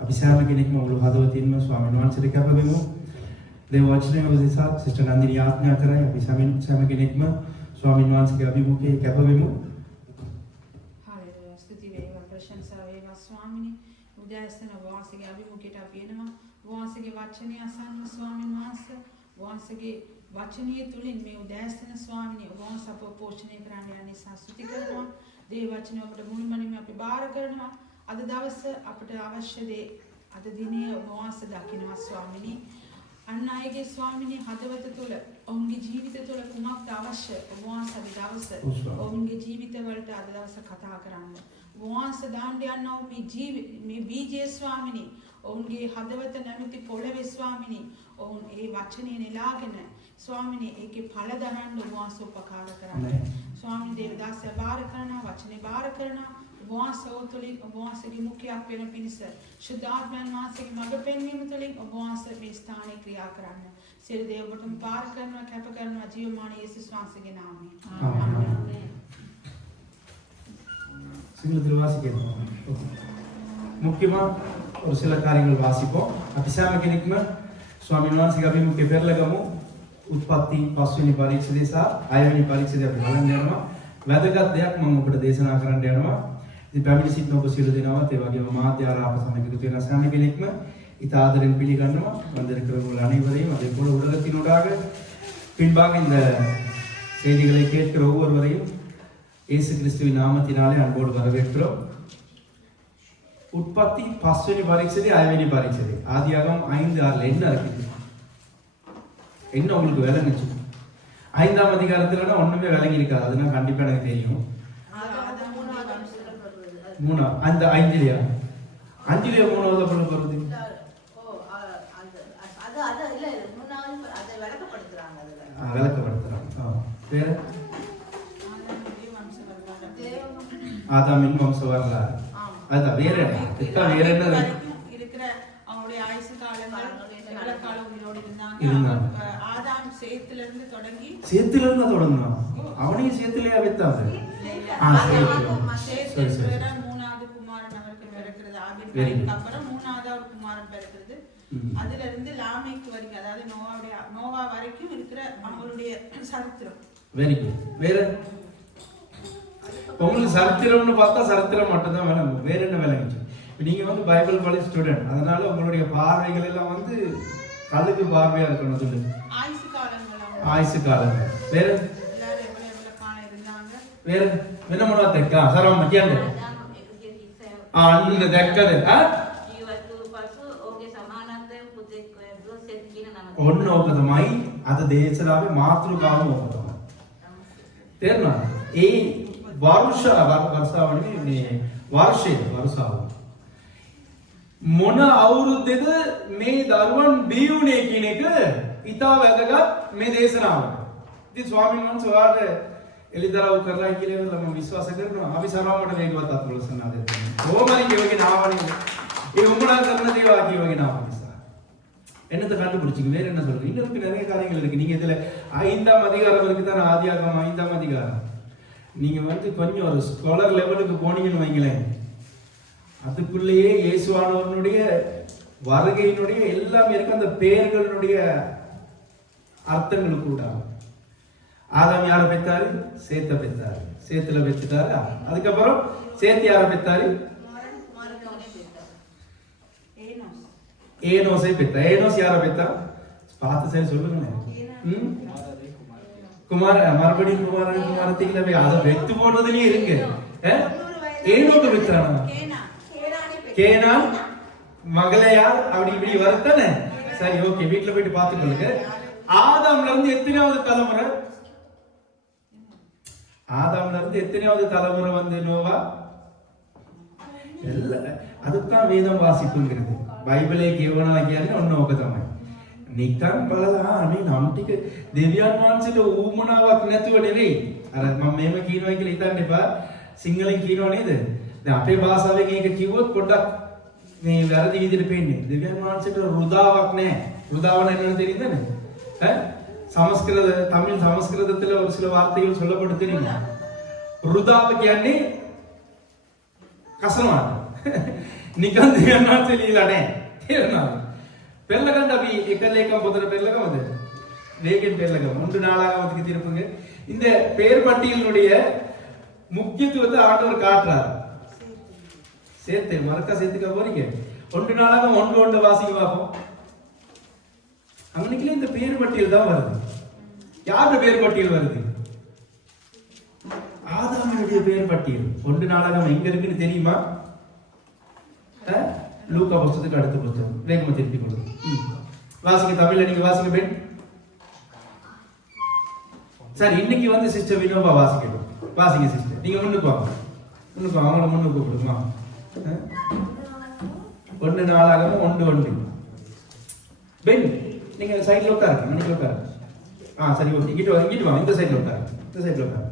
අපි සෑම කෙනෙක්ම මුළු හදවතින්ම ස්වාමීන් වහන්සේට කැපවෙමු. දේව වචනය ඔස්සේ සිස්ටර් නන්දිනී ආඥා කරයි අපි සෑම කෙනෙක්ම ස්වාමීන් වහන්සේගේ අභිමුඛයේ කැපවෙමු. හාලෙලුයා. ස්තුති වේවා, ප්‍රශංසා වේවා ස්වාමිනේ. උදෑසන වාසගේ අභිමුඛයට අපි එනවා. වාසගේ වචනය අසන්න ස්වාමීන් වහන්සේ. වාසගේ වචනීය තුලින් මේ උදෑසන ස්වාමිනේ වාස අප පෝෂණය කරන්න යන නිසා ස්තුති කරනවා. දේව වචනය අපට මුළුමනින්ම අපි බාර කරනවා. අද දවස අපට අවශ්‍ය දේ අද දිනේ වාස දකින්නවා ස්වාමිනේ. අන්න අයගේ ස්වාමිනේ හදවත තුළ ඔවුන්ගේ ජීවිත තුළ කුමක්ද අවශ්‍ය වාස අද දවස ඔවුන්ගේ ජීවිත වලට අද දවස කතා කරන්න. වාස දාන්න යනවා මේ බීජේ ස්වාමිනේ ඔවුන්ගේ හදවත නැමැති පොළවේ ස්වාමිනේ ඔවුන් ඒ වචනේ නෙලාගෙන ස්වාමිනේ ඒකේ ඵල දරන්න වාස උපකාර කරන්න. ස්වාමී දේවදාසය බාර කරනවා වචනේ බාර කරනවා වාසෝතුලින් වාසගේ මුඛයක් වෙන පිණිස ශුද්ධාත්මයන් වහන්සේගේ මඟ පෙන්වීම තුළින් වාස මේ ස්ථානයේ ක්‍රියා කරන්න. සියලු දේවබටම පාර කරනවා කැප කරනවා ජීවමාන යේසුස් වහන්සේගේ නාමයෙන්. ආමේන්. சிங்கள வாசிக்கணும். முக்கியமா ஒரு சில காரியங்கள் வாசிப்போம். අපි සෑම කෙනෙක්ම ස්වාමීන් වහන්සේගේ අභිමුඛයේ පෙරලගමු. උත්පත්ති 5 වෙනි පරිච්ඡේදය සහ 6 වෙනි පරිච්ඡේදය අපි බලන්න යනවා. වැදගත් දෙයක් මම ඔබට දේශනා කරන්න යනවා. ඉතින් පැමිණි සිටින ඔබ සියලු දෙනාවත් ඒ වගේම මාධ්‍ය ආරාප සමග එකතු වෙන සෑම කෙනෙක්ම ඉත ආදරෙන් පිළිගන්නවා. வந்திருக்கிற உங்கள் அனைவரையும் அதே போல உலகத்தினூடாக பின்பாக இந்த செய்திகளை கேட்கிற ஒவ்வொருவரையும் இயேசு கிறிஸ்துவின் நாமத்தினாலே அன்போடு வரவேற்கிறோம். உற்பத்தி 5 වෙනි පරිච්ඡේදය 6 වෙනி පරිච්ඡේදය. ஆதியாகமம் 5:6 என்ன இருக்குது? என்ன உங்களுக்கு விளங்குச்சு? 5ஆம் அதிகாரத்துலனா ஒண்ணுமே விளங்கி இருக்காது. அதுனா கண்டிப்பா எனக்கு தெரியும். மூணா அந்த 5லியா 5லியா மூணாவது பண்ண போறது அது இல்ல மூணாவது அதை விளக்கப்படுத்துறாங்க. அதுல விளக்கப்படுத்துறாங்க. வேற ஆதாமின் வம்ச வரலாறு. அதான் வேற என்ன இருக்கிற அவங்களுடைய ஆயுசு காலங்கள் எவ்வளவு காலம் உயிரோடு இருந்தாங்க. ஆதாம் சேத்திலிருந்து தொடங்கினா அவனையும் சேத்திலேயே வைத்தாங்க. மூணாவது குமாரன் அவருக்கு பிறக்கிறது. ஆபிரகாமுக்கு அப்புறம் மூணாவது ஒரு குமாரன் பிறக்கிறது. அதுல இருந்து லாமேக்கு வரைக்கும் அதாவது நோவா வரைக்கும் இருக்கிற அவங்களுடைய சரித்திரம். Very good. வேற உங்களுக்கு சரித்திரம்னு பார்த்தா சரித்திரம் மட்டும் தான் விளங்கும். வேற என்ன விளங்குச்சு? நீங்க வந்து பைபிள் காலேஜ் ஸ்டூடெண்ட், அதனால உங்களுடைய பார்வைகள் எல்லாம் வந்து கல்லுக்கு பார்வையா இருக்கணும். சொல்லுங்க. ஆயுசு காலங்கள். வேற எல்லாரும் எவ்வளவு காலம் இருந்தாங்க. வேற என்ன பண்ணுவா தெக்கா சரவ மத்தியாண்டு අන්න දැක්කද? ඔන්න ඕක තමයි අද දේශනාවේ මාතෘකාවම ඕක තමයි. තේරුණාද? ඒ වර්ෂාවනේ මේ වර්ෂාව මොන අවුරුද්දේද මේ දරුවන් බියුනේ කියන එක ඉතා වැදගත් මේ දේශනාවට. ඉතින් ස්වාමීන් වහන්සේ ඔයාලට එලිදරව් කරලා කියලා මම විශ්වාස කරනවා. අපි සරවමට මේකවත් අත්වලසනා දෙන්න. කොහොමද කියවගෙන ආවනේ. ඒ උඹලා කරන දේවල් කියවගෙන ආවා නිසා. என்னத்தை கண்டுபிடிச்சிங்க? வேற என்ன சொல்றீங்க? இன்னும் இருக்கு நிறைய காரியங்கள் இருக்கு. நீங்க இதுல 5ஆம் அதிகாரம் வரைக்கும் தான் ஆதியாகமம் 5ஆம் அதிகாரம். நீங்க வந்து கொஞ்சம் ஒரு ஸ்காலர் லெவலுக்கு போனீங்கன்னு வைங்களேன், அதுக்குள்ளேயே இயேசுவானவருடைய வருகையினுடைய எல்லாமே இருக்கு. அந்த பெயர்களுடைய அர்த்தங்கள் கூட. ஆதாம் யாரை பெற்றாரு? சேத்த பெற்றாரு. சேத்துல பெற்றுட்டாரு. அதுக்கப்புறம் சேத்து யாரை பெற்றாரு? ஏனோஸை பெற்றார். ஏனோஸ் யாரை பெற்றா? பார்த்து சரி சொல்லுங்க. குமார மறுபடியும் குமாரத்திகளே அதை வெத்து போடுறதுலயே இருக்கு. ஏனோக்கு பெற்றானா? கேனா மகளையார் அப்படி இப்படி வரத்தானே. சரி, ஓகே, வீட்டுல போயிட்டு பார்த்துக்கொள்ளுங்க. ஆதாம்ல இருந்து எத்தனையாவது தலைமுறை? ஆதாம்ல இருந்து எத்தனையாவது தலைமுறை வந்து நோவா? அதுதான் வேதம் வாசிப்புங்கிறது. බයිබලයේ කියවනවා කියන්නේ ඔන්න ඕක තමයි. නිකන් බලලා අනේ නම් ටික දෙවියන් වහන්සේට ඌමනාවක් නැතුව නෙවෙයි. අර මම මේව කියනවා කියලා හිතන්න එපා. සිංහලෙන් කියනව නේද? දැන් අපේ භාෂාවෙන් ඒක කිව්වොත් පොඩ්ඩක් මේ වැරදි විදිහට පේන්නේ. දෙවියන් වහන්සේට රුදාවක් නැහැ. ருதாவன என்னன்னு தெரியுதானே? தமிழ் சமஸ்கிருதத்துல ஒரு சில வார்த்தைகள் சொல்லப்பட்டு தெரியுமா? ருதாவை කියන්නේ කසනවාට. නිකන් දෙයන්නාත් ලියලා නැහැ. තේරුණාද? පෙරලගන්න අපි එක ලේකම් පොතට පෙරලගමද? வேகன் பேர்லகம் ஒன்று நாளாகமத்துக்கு திருப்புங்க. இந்த பேர் பட்டியலினுடைய முக்கியத்துவத்தை ஆண்டவர் காட்டுறார். சேர்த்து மறக்க சேர்த்துக்க போறீங்க. ஒன்று நாளாகம் ஒன்று வாசிக்க பார்ப்போம். அவனுக்குள்ள இந்த பேர் பட்டியல் தான் வருது. யாருடைய பேர் பட்டியல் வருது? ஆதாமுடைய பேர் பட்டியல். ஒன்று நாளாகம் எங்க இருக்குன்னு தெரியுமா? லூக்கா புத்தகத்துக்கு அடுத்த புத்தகம். வேகமா திருப்பி கொடுங்க. வாசிங்க, தமிழ்ல நீங்க வாசிங்க பெண். சரி, இன்னைக்கு வந்து சிஸ்டர் வினோபா வாசிக்கணும். வாசிங்க சிஸ்டர். நீங்க முன்னுக்கு வாங்க. முன்னுக்கு வாங்க. அவங்கள முன்னுக்கு கூப்பிடுமா? ஒன்று நாளாகவும் ஒன்று. பெண் நீங்க சைடுல உட்காருங்க. மணிக்கு உட்காருங்க. சரி, ஓகே. இங்கிட்டு வாங்க. இந்த சைடுல உட்காருங்க. இந்த சைடுல உட்காருங்க.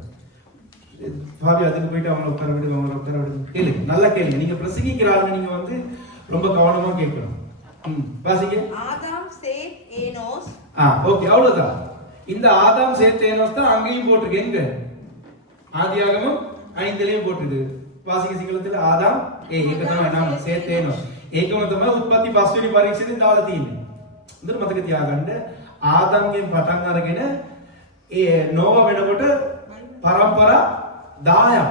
பாபி அதுக்கு போயிட்டு அவங்கள உட்கார விடுங்க. அவங்கள உட்கார விடுங்க. கேளுங்க, நல்லா கேளுங்க. நீங்க பிரசங்கிக்கிறாங்க, நீங்க வந்து ரொம்ப கவனமா கேட்கணும். வாசிங்க. ஆதாம், சேத், ஏனோஸ். ஓகே, அவ்வளவுதான். இந்த ஆதாம் சேத் ஏனோஸ் தான் அங்கேயும் போட்டிருக்கு. எங்க? ஆதியாகமம் 5லயும் போட்டிருக்கு. வாசிக்க සිංහලத்துல ආදාම් ඒක තමයි නම සේත් ඒනොස්. ඒකම තමයි උත්පත්ති 5 වෙනි පරීක්ෂණයෙන් දාලා තියෙන්නේ. හොඳට මතක තියාගන්න. ආදාම්ගෙන් පටන් අරගෙන ඒ නෝව වෙනකොට පරම්පරා 10ක්.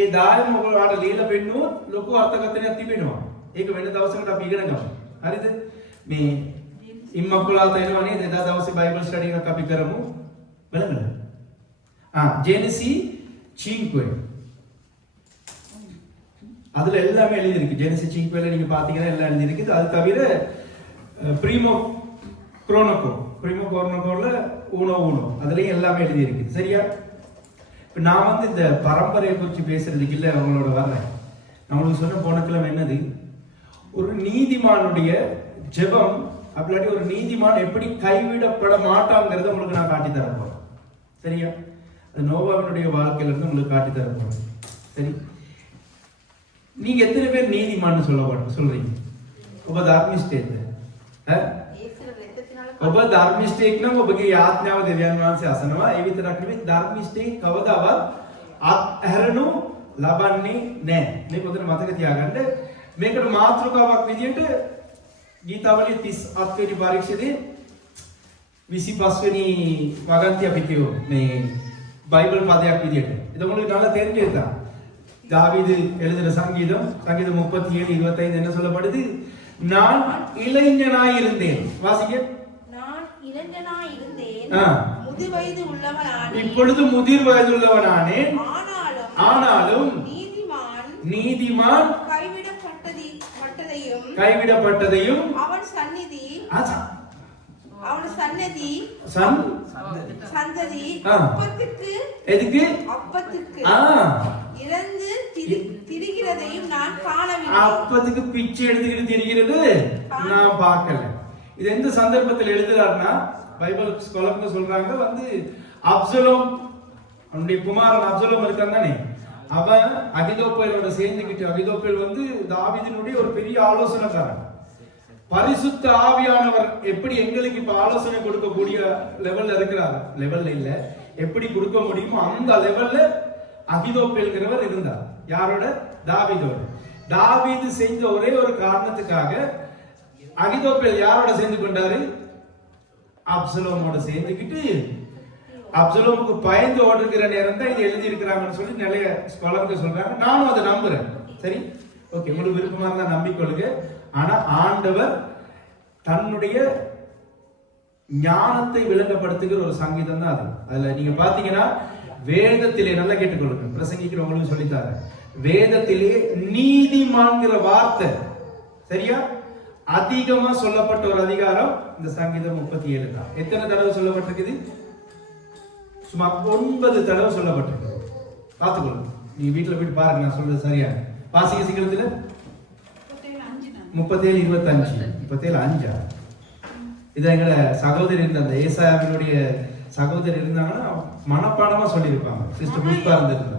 ඒ 10ම ඔයගොල්ලෝ ලියලා පෙන්නුවොත් ලොකු අර්ථකථනයක් තිබෙනවා. ඒක වෙන දවසකට අපි ඉගෙන ගමු. හරිද? මේ ඉම්මකුලාත එනවා නේද? එදා දවසේ බයිබල් ස්ටඩි එකක් අපි කරමු. බලන්න. ජෙනසි 5. அதுல எல்லாமே எழுதி இருக்கு. ஜெனசி 5ல நீங்க பாத்தீங்கன்னா எல்லாம் எழுதி இருக்குது. அது தவிர பிரீமோ குரோனோகோர்ல ஊனோ அதுலயும் எல்லாமே எழுதி இருக்கு. சரியா? இப்ப நான் வந்து இந்த பரம்பரையை குறித்து பேசுறதுக்கு இல்ல அவங்களோட வர்றேன். நம்மளுக்கு சொன்ன போன கிழமை என்னது? ஒரு நீதிமானுடைய ஜெபம் அப்படி ஒரு நீதிமான் எப்படி கைவிடப்பட மாட்டாங்கிறத உங்களுக்கு நான் காட்டி தர போறேன். சரியா? அது நோவாவினுடைய வாழ்க்கையில இருந்து உங்களுக்கு காட்டி தர போறேன். சரி, நீங்க எத்தனை பேர் நீதிமான்னு சொல்றீங்க? ඔබ ධර්මිෂ්ඨයෙක්ද? ඔබ ධර්මිෂ්ඨයෙක් නම් ඔබගේ ආත්මාව දෙවියන් වහන්සේ අසනවා. ඒ විතරක් නෙමෙයි, ධර්මිෂ්ඨයෙක් කවදාවත් අත්හැරනු ලබන්නේ නැහැ. මේක හොඳට මතක තියාගන්න. මේකට මාතෘකාවක් විදිහට ගීතාවලිය 38 වෙනි පරීක්ෂණයේ 25 වෙනි වගන්තිය අපි කියමු. මේ බයිබල් පදයක් විදිහට. ඒක உங்களுக்கு நல்லா தெரிஞ்சிருக்கா? தாவீது எழுதின சங்கீதம் 37:25 என்ன சொல்லப்படுது? நான் இளைஞனாய் இருந்தேன். வாசிங்க. நான் இளைஞனாய் இருந்தேன், முதிர் வயது உள்ளவனானேன். இப்பொழுது முதிர் வயது உள்ளவனானேன். ஆனாலும் நீதிமான் கைவிடப்பட்டதையும் அவன் சந்நிதி சந்ததி அப்பத்துக்கு இறந்து திரிகிறதையும் நான் காணவில்லை. அப்பத்துக்கு பிச்சை எடுத்துக்கிட்டு திரிகிறது நான் பார்க்கல. இது எந்த சந்தர்ப்பத்தில் எழுதுறாருன்னா, பைபிள் ஸ்காலர்ங்க சொல்றாங்க வந்து அப்சலோம், அவனுடைய குமாரன் அப்சலோம் இருக்கான் தானே, அவன் அகிதோப்பேலோட சேர்ந்துக்கிட்டு, அகிதோப்பேல் வந்து தாவீதினுடைய ஒரு பெரிய ஆலோசனைக்காரன். பரிசுத்த ஆவியானவர் எப்படி எங்களுக்கு இப்ப ஆலோசனை கொடுக்கக்கூடிய லெவல்ல இருக்கிறார், லெவல்ல இல்ல, எப்படி கொடுக்க முடியுமோ அந்த லெவல்ல அகிதோப்பேல்கிறவர் இருந்தார். யாரோட? தாவீதோட. தாவீது செஞ்ச ஒரே ஒரு காரணத்துக்காக அகிதோப்பேல் யாரோட சேர்ந்து கொண்டாரு? அப்சலோமோட சேர்ந்துக்கிட்டு, அப்சலோமுக்கு பயந்து ஓடுகிற நேரம் தான் இது எழுதி இருக்கிறாங்கன்னு சொல்லி நிறைய ஸ்காலர்கள் சொல்றாங்க. நானும் அதை நம்புறேன். சரி, ஓகே, உங்களுக்கு விருப்பமா இருந்தா நம்பிக்கொள்ளுங்க. ஆனா ஆண்டவர் தன்னுடைய ஞானத்தை விளங்கப்படுத்துகிற ஒரு சங்கீதம் தான் அது. அதுல நீங்க பாத்தீங்கன்னா வேதத்திலே, நல்லா கேட்டுக்கொள்ளுங்க, பிரசங்கிக்கிறவங்களும் சொல்லித்தார, வேதத்திலே நீதிமான்கிற வார்த்தை சரியா அதிகமா சொல்லப்பட்ட ஒரு அதிகாரம் இந்த சங்கீதம் 37 தான். எத்தனை தடவை சொல்லப்பட்டிருக்குது? சுமார் 9 தடவை சொல்லப்பட்டிருக்கு. பார்த்துக்கொள்ளுங்க, நீங்க வீட்டுல போயிட்டு பாருங்க, நான் சொல்றது சரியா. வாசிக்க சீக்கிரத்துல 37:25 இது எங்களை சகோதரி இருந்த அந்த ஏசாயாவினுடைய சகோதரி இருந்தாங்கன்னா மனப்பாடமா சொல்லியிருப்பாங்க. சிஸ்டர் புஷ்பா இருந்திருந்தா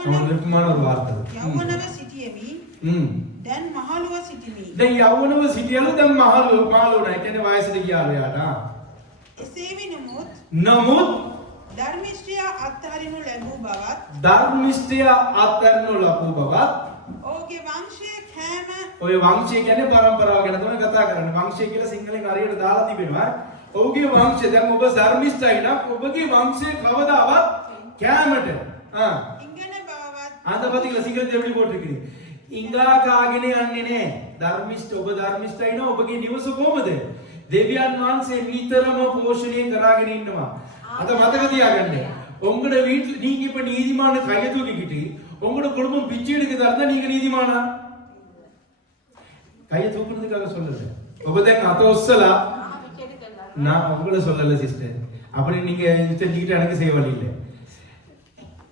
அவங்களுக்கு விருப்பமான ஒரு வார்த்தை. යවනව සිටියමි දැන් මහලුව සිටිමි. දැන් යවනව සිටියලු දැන් මහලු නෑ. කියන්නේ වයසට ගියාලු යාට. එසේ වෙනමුත් ධර්මිෂ්ඨය අත්හරිනු ලැබූ බවත් ධර්මිෂ්ඨය අත්හැරනු ලැබූ බවත් ඔහුගේ වංශයේ කෑම ඔය වංශය කියන්නේ පරම්පරාව ගැන තමයි කතා කරන්නේ. වංශය කියලා සිංහලෙන් හරියට දාලා තිබෙනවා. ඔහුගේ වංශය දැන් ඔබ ධර්මිෂ්ඨයි නම් ඔබගේ වංශය කවදාවත් කෑමට ඉංගන බවත් அந்த பாத்தீங்களா சீக்கிரம் எப்படி போட்டிருக்கீங்க இங்கா காගෙන යන්නේ නැහැ ධර්මිෂ්ඨ ඔබ ධර්මිෂ්ඨයින ඔබගේ නිවස කොහමද දෙවියන් වහන්සේ නිතරම පෝෂණය කරගෙන ඉන්නවා අද මතක තියාගන්න உங்களோட வீட்ல நீங்க இப்ப நீதிமான கையை தூக்கிக்கிட்டு உங்களோட குடும்பம் பிச்சை எடுக்குதா இருந்தா நீங்க நீதிமானா கையை தூக்குறதுக்காக சொல்லல ඔබ දැන් අත ඔස්සලා நான் உங்களை சொல்லல சிஸ்டர் அப்படி நீங்க செஞ்சுக்கிட்டு எனக்கு செய்ய வழி இல்லை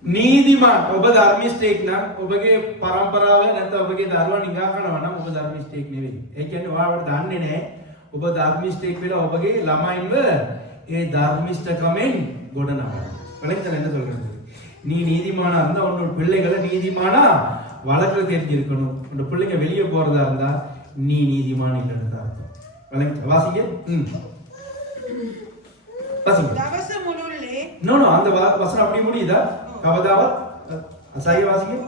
නීතිමාන් ඔබ ධර්මිෂ්ඨයෙක් නම් ඔබගේ පරම්පරාව නැත්නම් ඔබගේ දරුවා නිගා කරනවා නම් ඔබ ධර්මිෂ්ඨයෙක් නෙවෙයි. ඒ කියන්නේ ඔයාලට දන්නේ නැහැ ඔබ ධර්මිෂ්ඨයෙක් වෙලා ඔබගේ ළමයින්ව ඒ ධර්මිෂ්ඨකමෙන් ගොඩනගනවා. வளைத்தல் என்ன சொல்றது? நீ நீதிமானா இருந்தா உன்னோட பிள்ளைகளை நீதிமானா வளர்க்க தெரிஞ்சிருக்கணும். உன்னோட பிள்ளைங்க வெளியே போறதா இருந்தா நீ நீதிமான் இல்லைன்னு தான் அர்த்தம். வளைத்தல் வாசிங்க. வாசிங்க. දවස මුළුල්ලේ நோ அந்த வசனம் அப்படியே முடியுதா? කවදාවත් අසයි වාසිකේ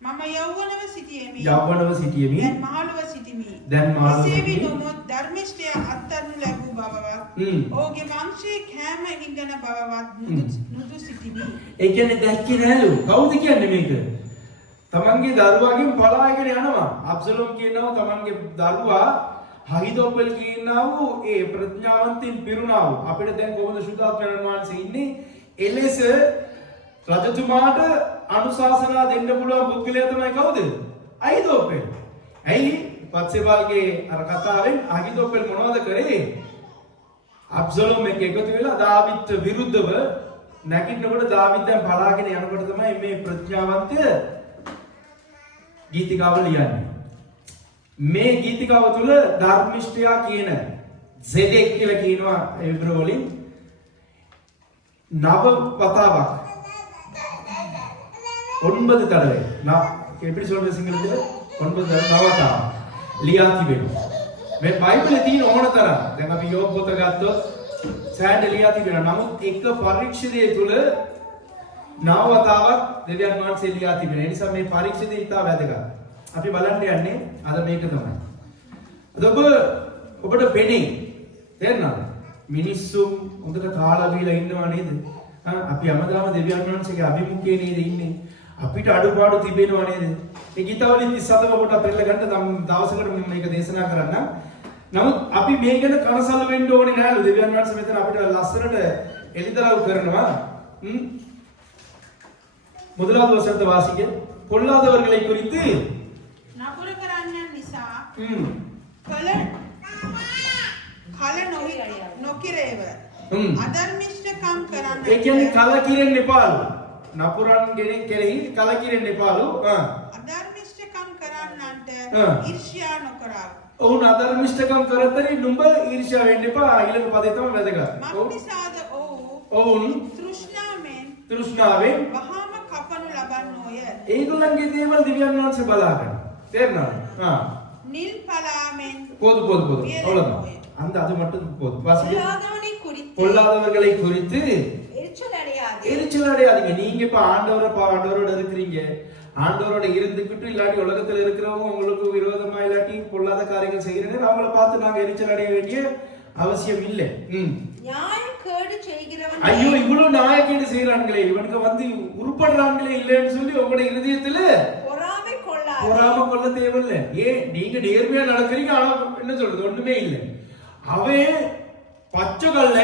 මම යෞවනව සිටියෙමි යෞවනව සිටියෙමි දැන් මහලුව සිටිමි දැන් මහලුව එසේවි නොමුත් ධර්මිෂ්ඨය අත්හරිනු ලැබූ බවවත් ඔහුගේ වංශයේ කෑම ඉගෙන බවවත් නුදු සිටිමි ඒ කියන්නේ දැක්කේ නෑලු කවුද කියන්නේ මේක තමන්ගේ දරුවාගෙන් පලාගෙන යනවා අබ්සලෝම් කියනවා තමන්ගේ දරුවා අහිතෝපල් කියනවා ඒ ප්‍රඥාවන්තයින් පිරුණා වූ අපිට දැන් කොහොමද සුද්ධාත්මයන් වහන්සේ ඉන්නේ එලෙස රජතුමාට අනුශාසනා දෙන්න පුළුවන් පුද්ගලයා තමයි කවුද? අහිතෝපෙල්. ඇයි? පත්සෙබල්ගේ අර කතාවෙන් අහිතෝපෙල් මොනවද කරේ? අබ්සලෝම් එක්ක එකතු වෙලා දාවිද්ට විරුද්ධව නැගිටිනකොට දාවිද් දැන් පලාගෙන යනකොට තමයි මේ ප්‍රඥාවන්තය ගීතිකාව ලියන්නේ. මේ ගීතිකාව තුල ධර්මිෂ්ඨයා කියන සෙදෙක් කියලා කියනවා එබ්‍රෝ වලින් நவ வதாவா 9 தடவை நான் எப்படி சொல்றது சிங்களத்துல 9 தடவை නවතාව ලියා තිබෙනවා මේ බයිබලයේ තියෙන ඕන තරම් දැන් අපි යෝබ් පොත ගත්තොත් සෑහෙන ලියා තිබෙනවා නමුත් එක පරීක්ෂණයේ තුල නවතාවක් දෙවියන් වහන්සේ ලියා තිබෙනවා ඒ නිසා මේ පරීක්ෂණය ඉතා වැදගත් අපි බලන්න යන්නේ අද මේක තමයි අද ඔබට පෙනේ තේරෙනවද මිනිස්සු හොඳට කාලා බීලා ඉන්නවා නේද? අපි හැමදාම දෙවියන් වහන්සේගේ අභිමුඛයේ නේද ඉන්නේ. අපිට අඩුපාඩු තිබෙනවා නේද? ඒ ගීතවලින් 37 කොට පෙරලා ගන්න දවසකට මම මේක දේශනා කරන්නම්. නමුත් අපි මේ ගැන කනසල්ල වෙන්න ඕනේ නෑලු දෙවියන් වහන්සේ මෙතන අපිට ලස්සනට එලිදරව් කරනවා. முதலாவது வசனத்தை வாசிங்க. பொல்லாதவர்களை குறித்து නපුර කරන්නන් නිසා කල නොකිරේව අධර්මිෂ්ඨකම් කරන්න ඒ කියන්නේ කලකිරෙන්න එපාලු නපුරන් කෙරෙහි කලකිරෙන්න එපාලු අධර්මිෂ්ඨකම් කරන්නන්ට ඊර්ෂ්‍යා නොකරව ඔවුන් අධර්මිෂ්ඨකම් කරතරි නුඹ ඊර්ෂ්‍යා වෙන්න එපා ඊළඟ පදේ තමයි වැදගත් මක්නිසාද ඔවුන් තෘෂ්ණාවෙන් වහාම කපනු ලබන්නෝය ඒගොල්ලන්ගේ දේවල් දිව්‍යන් වහන්සේ බලා ගන්න තේරෙනවද නිල් පලාමෙන් போதும் அவ்வளவுதான் அந்த அது மட்டும் போதும் பொல்லாதவர்களை குறித்து எரிச்சல் அடையாதீங்க நீங்க இப்ப ஆண்டவரோட இருக்கிறீங்க ஆண்டவரோட இருந்துக்கிட்டு இல்லாட்டி உலகத்துல இருக்கிறவங்க உங்களுக்கு விரோதமா இல்லாட்டி பொல்லாத காரியங்கள் செய்யறீங்க அவங்கள பார்த்து நாங்க எரிச்சல் அடைய வேண்டிய அவசியம் இல்லை ஐயோ இவ்வளவு நியாயக்கேடு செய்யறாங்களே இவனுக்கு வந்து உருப்படுறாங்களே இல்லைன்னு சொல்லி உங்களோட இருதயத்துல பொறாம கொள்ள தேவையில்லை ஏன் நீங்க நேர்மையா நடக்கிறீங்க ஆனா என்ன சொல்றது ஒண்ணுமே இல்லை அவன் பச்சை கல்ல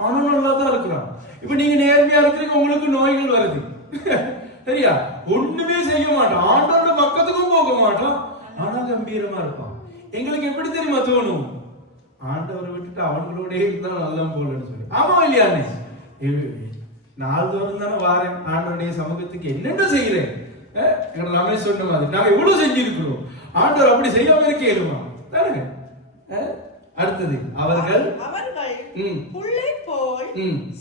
ஆனா நல்லா தான் இருக்கிறான் இப்ப நீங்க நேர்மையா இருக்கிறீங்க உங்களுக்கு நோய்கள் வருது சரியா ஒண்ணுமே செய்ய மாட்டான் ஆண்டோட பக்கத்துக்கும் போக மாட்டான் ஆனா கம்பீரமா இருப்பான் எங்களுக்கு எப்படி தெரியுமா தோணும் ஆண்டவரை விட்டுட்டு அவங்களோட இருந்தா நல்லா போலன்னு சொல்லி ஆமா இல்லையானே நாள்தோறும் தானே வாரேன் ஆண்டவருடைய சமூகத்துக்கு என்னென்ன செய்யறேன் எங்க ரமேஷ் சொன்ன மாதிரி நாங்க எவ்வளவு செஞ்சிருக்கிறோம் ஆண்டவர் அப்படி செய்யாம இருக்கேனுமா தானே அடுத்தது அவர்கள் புல்லை போல்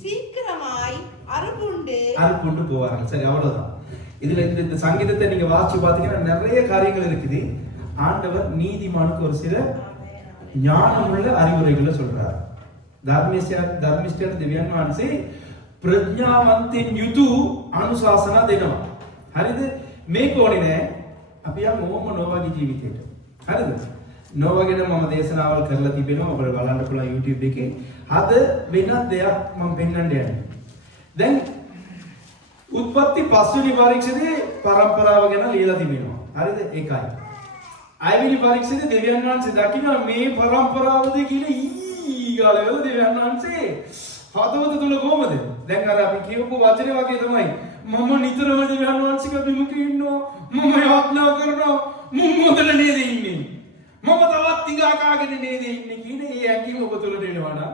சீக்கிரமாய் அறுப்புண்டு போவார்கள் சரி அவ்வளவுதான் இதுல இந்த சங்கீதத்தை நீங்க வாசிச்சு பாத்தீங்கன்னா நிறைய காரியங்கள் இருக்குது ஆண்டவர் நீதிமானுக்கு ஒரு சில ஞானமுள்ள அறிவுரைகளை சொல்றார் ධර්මිෂ්ඨයන් දෙවියන් වහන්සේ ප්‍රඥාවන්තෙන් යුතු අනුශාසනා දෙනවා. හරිද? මේක ඕනේ නෑ. අපි යම් ඕම නොවගේ ජීවිතයට. හරිද? නොවගෙන මම දේශනාවල් කරලා තිබෙනවා. ඔබට බලන්න පුළුවන් YouTube එකේ. අද වෙනත් දෙයක් මම පෙන්වන්න යන්නේ. දැන් උත්පත්ති පස්වෙනි පරීක්ෂණයේ පරම්පරාව ගැන ලියලා තිබෙනවා. හරිද? ඒකයි. 6 වෙනි පරීක්ෂණයේ දෙවියන් වහන්සේ දකින්න මේ පරම්පරාවද කියලා ඊගාලවල දෙවියන් වහන්සේ හදවත තුල කොහමද? දැන් අර අපි කියපු වචනේ වගේ තමයි. මම නිතරම දෙවියන් වහන්සේගේ විමුඛී ඉන්නවා. මම යාඥා කරනවා. මම මොදල නේද ඉන්නේ. මම තවත් ටිකක් ආගෙන නේද ඉන්නේ කියන ඒ ඇඟිම ඔබ තුලට එනවා නම්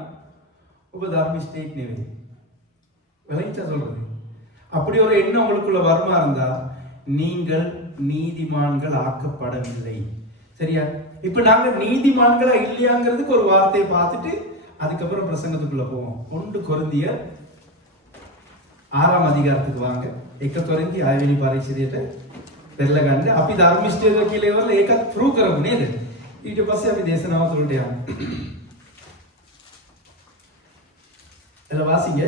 ඔබ ධර්මිෂ්ඨයෙක් නෙවෙයි. விளைச்சா சொல்றது. அப்படி ஒரு எண்ணம் உங்களுக்குள்ள வருமா இருந்தா நீங்கள் நீதிமான்கள் ஆக்கப்படவில்லை. சரியா? இப்ப நாங்க நீதிமான்களா இல்லையாங்கிறதுக்கு ஒரு வார்த்தையை பார்த்துட்டு அதுக்கப்புறம் பிரசங்கத்துக்குள்ள போவோம். 1 கொரிந்தியர் 6 அதிகாரத்துக்கு வாங்க. 1 කොරින්ති 6 වෙනි පරිච්ඡේදයට පෙරලා ගන්න. අපි ධර්මිෂ්ඨයෝ කියලා ඉවරලා ඒකත් ප්‍රූව් කරමු නේද? ඊට පස්සේ අපි දේශනාව තුළට යමු. එළ வாசிங்க.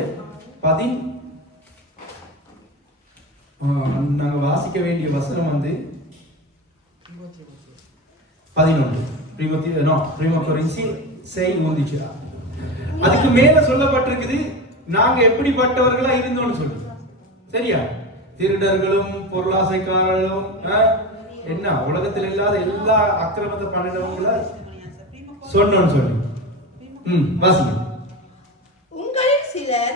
நாங்க வாசிக்க வேண்டிய வசனம் வந்து 11. primo Corinzi 6:11. அதுக்கு மேல சொல்லப்பட்டிருக்குது நாங்க எப்படிப்பட்டவர்களா இருந்தோம்னு சொல்லி. சரியா? திருடர்களும் பொருளாசைக்காரர்களும் என்ன உலகத்தில் இல்லாத எல்லா அக்கிரமத்தை பண்ணினவங்கள சொன்னோம்னு சொல்லி. வாசிங்க. உங்களில் சிலர்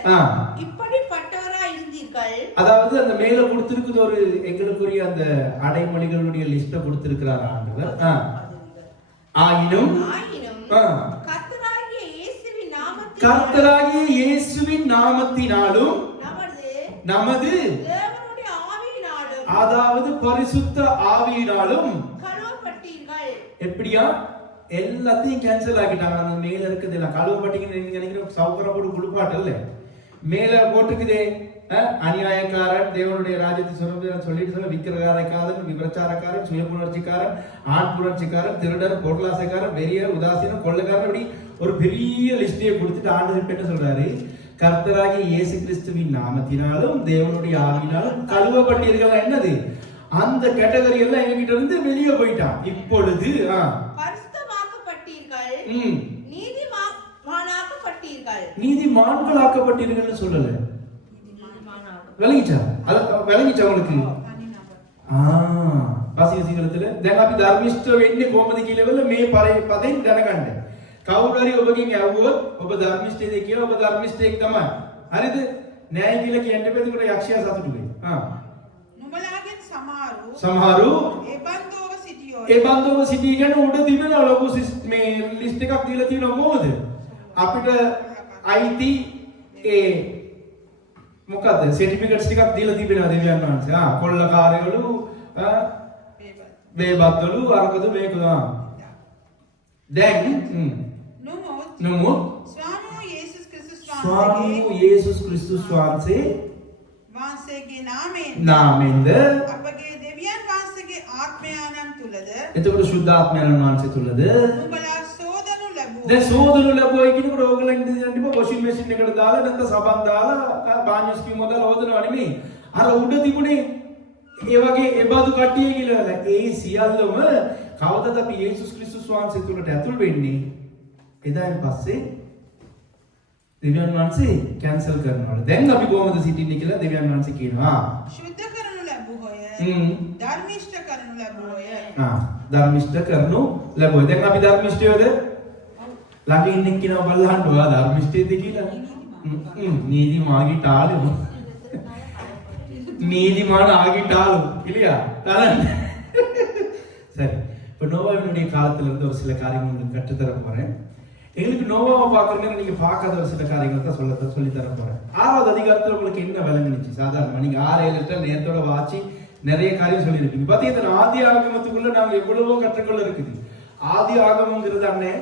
இப்படிப்பட்டவரா இருந்தீர்கள். அதாவது அந்த மேல கொடுத்திருக்குது ஒரு எங்களுக்குரிய அந்த அடைமொழிகளுடைய லிஸ்ட கொடுத்திருக்கிறார் ஆண்டவர். ஆயினும் கர்த்தராகிய இயேசுவின் நாமத்தினாலும் நமது அதாவது பரிசுத்த ஆவியினாலும் எப்படியா எல்லாத்தையும் கேன்சல் ஆக்கிட்டாங்க. அந்த மேல இருக்குது எல்லாம் கழுவப்பட்டீங்கன்னு நீங்க நினைக்கிற சௌகரம் போட்டு குளிப்பாட்டு இல்ல மேல போட்டுக்குதே அநியாயக்காரன் தேவனுடைய ராஜ்யத்தை சொல்லிட்டு சொல்ல விக்கிரகாரக்காரன் விபச்சாரக்காரன் சுயபுணர்ச்சிக்காரன் ஆண் புணர்ச்சிக்காரன் திருடர் பொருளாசைக்காரன் வெறியர் உதாசீனம் கொள்ளைக்காரன் அப்படி ஒரு பெரிய லிஸ்டையை கொடுத்துட்டு ஆண்டவர் என்ன சொல்றாரு? கர்த்தராகிய இயேசு கிறிஸ்துவின் நாமத்தினாலும் தேவனுடைய ஆவியினாலும் கழுவப்பட்டீர்கள். என்னது அந்த கேட்டகரி எல்லாம் எங்ககிட்ட இருந்து வெளியே போயிட்டான். இப்பொழுது நீதிமான்களாக்கப்பட்டீர்கள் சொல்லல. விளங்கிச்சா? விளங்கிச்சா உங்களுக்கு? වාසිකසිකලතල දැන් අපි ධර්මිෂ්ඨ වෙන්නේ කොහොමද කියලා වෙල මේ පදෙන් දැනගන්න. කවුරු හරි ඔබගෙන් ඇහුවොත් ඔබ ධර්මිෂ්ඨයේද කියලා ඔබ ධර්මිෂ්ඨයෙක් තමයි. හරිද? න්‍යාය කියලා කියන්න එපා. ඒකට යක්ෂයා සතුටු වෙයි. නුඹලාගෙන් සමහරු ඒ බන්දෝව සිටිය කියන්නේ උඩ තිබෙන ලොකු මේ ලිස්ට් එකක් දීලා තියෙනවා. කොහොමද? අපිට අයිති ඒ මොකද සර්ටිෆිකේට්ස් ටිකක් දීලා තිබෙනවා දෙවියන් වහන්සේ. කොල්ලකාරයලු බේබත්වලු අරකද මේකද. දැන් නමුත් ස්වාමී යේසුස් ක්‍රිස්තුස් වහන්සේගේ නාමයෙන්ද අපගේ දෙවියන් වහන්සේගේ ආත්මයන්න් තුලද එතකොට ශුද්ධ ආත්මයන් වහන්සේ තුලද නුඹලා සෝදනු ලැබුවා. දැන් සෝදනු ලැබුවා කියනකොට ඕගලන් ඉඳන් වොෂින් මැෂින් එකට දාලා නැත්නම් සබන් දාලා බාඤ්ඤස් කිව්ව දාලා හොදනවා නෙමෙයි. අර උඩ තිබුණේ ඒ වගේ ඒ බඳු කට්ටිය කියලා ඒ සියල්ලම කවදද අපි යේසුස් ක්‍රිස්තුස් වහන්සේ තුලට ඇතුල් වෙන්නේ? එදායින් පස්සේ දෙවියන් වහන්සේ කැන්සල් කරනවා. දැන් අපි කොහොමද සිටින්නේ කියලා දෙවියන් වහන්සේ කියනවා. සුද්ධ කරනු ලැබුවෝය. ධර්මිෂ්ඨ කරනු ලැබුවෝය. ධර්මිෂ්ඨ කරනු ලැබුවෝය. දැන් අපි ධර්මිෂ්ඨයෝද? ළඟ ඉන්න කෙනා බලන්න ඔයා ධර්මිෂ්ඨයේද කියලා. நீதிமாகிட்டாலும் நீதிமான் ஆகிட்டாலும் இல்லையா? சரி, இப்போ நோவாவினுடைய காலத்துல இருந்து ஒரு சில காரியங்கள் உங்களுக்கு கற்றுத்தர போறேன். எங்களுக்கு நோவாவை பார்க்கறதுக்கு நீங்க பார்க்காத ஒரு சில காரியங்களை தான் சொல்லி தர போறேன். 6வது அதிகாரத்துல உங்களுக்கு என்ன விளங்குனுச்சு? சாதாரணமா நீங்க 6-7 நேரத்தோட வாட்சி நிறைய காரியம் சொல்லியிருக்கீங்க. பாத்தீங்கன்னா ஆதி ஆகமத்துக்குள்ள நாங்க எவ்வளவோ கற்றுக்கொள்ள இருக்குது. ஆதி ஆகமங்கிறது அண்ணே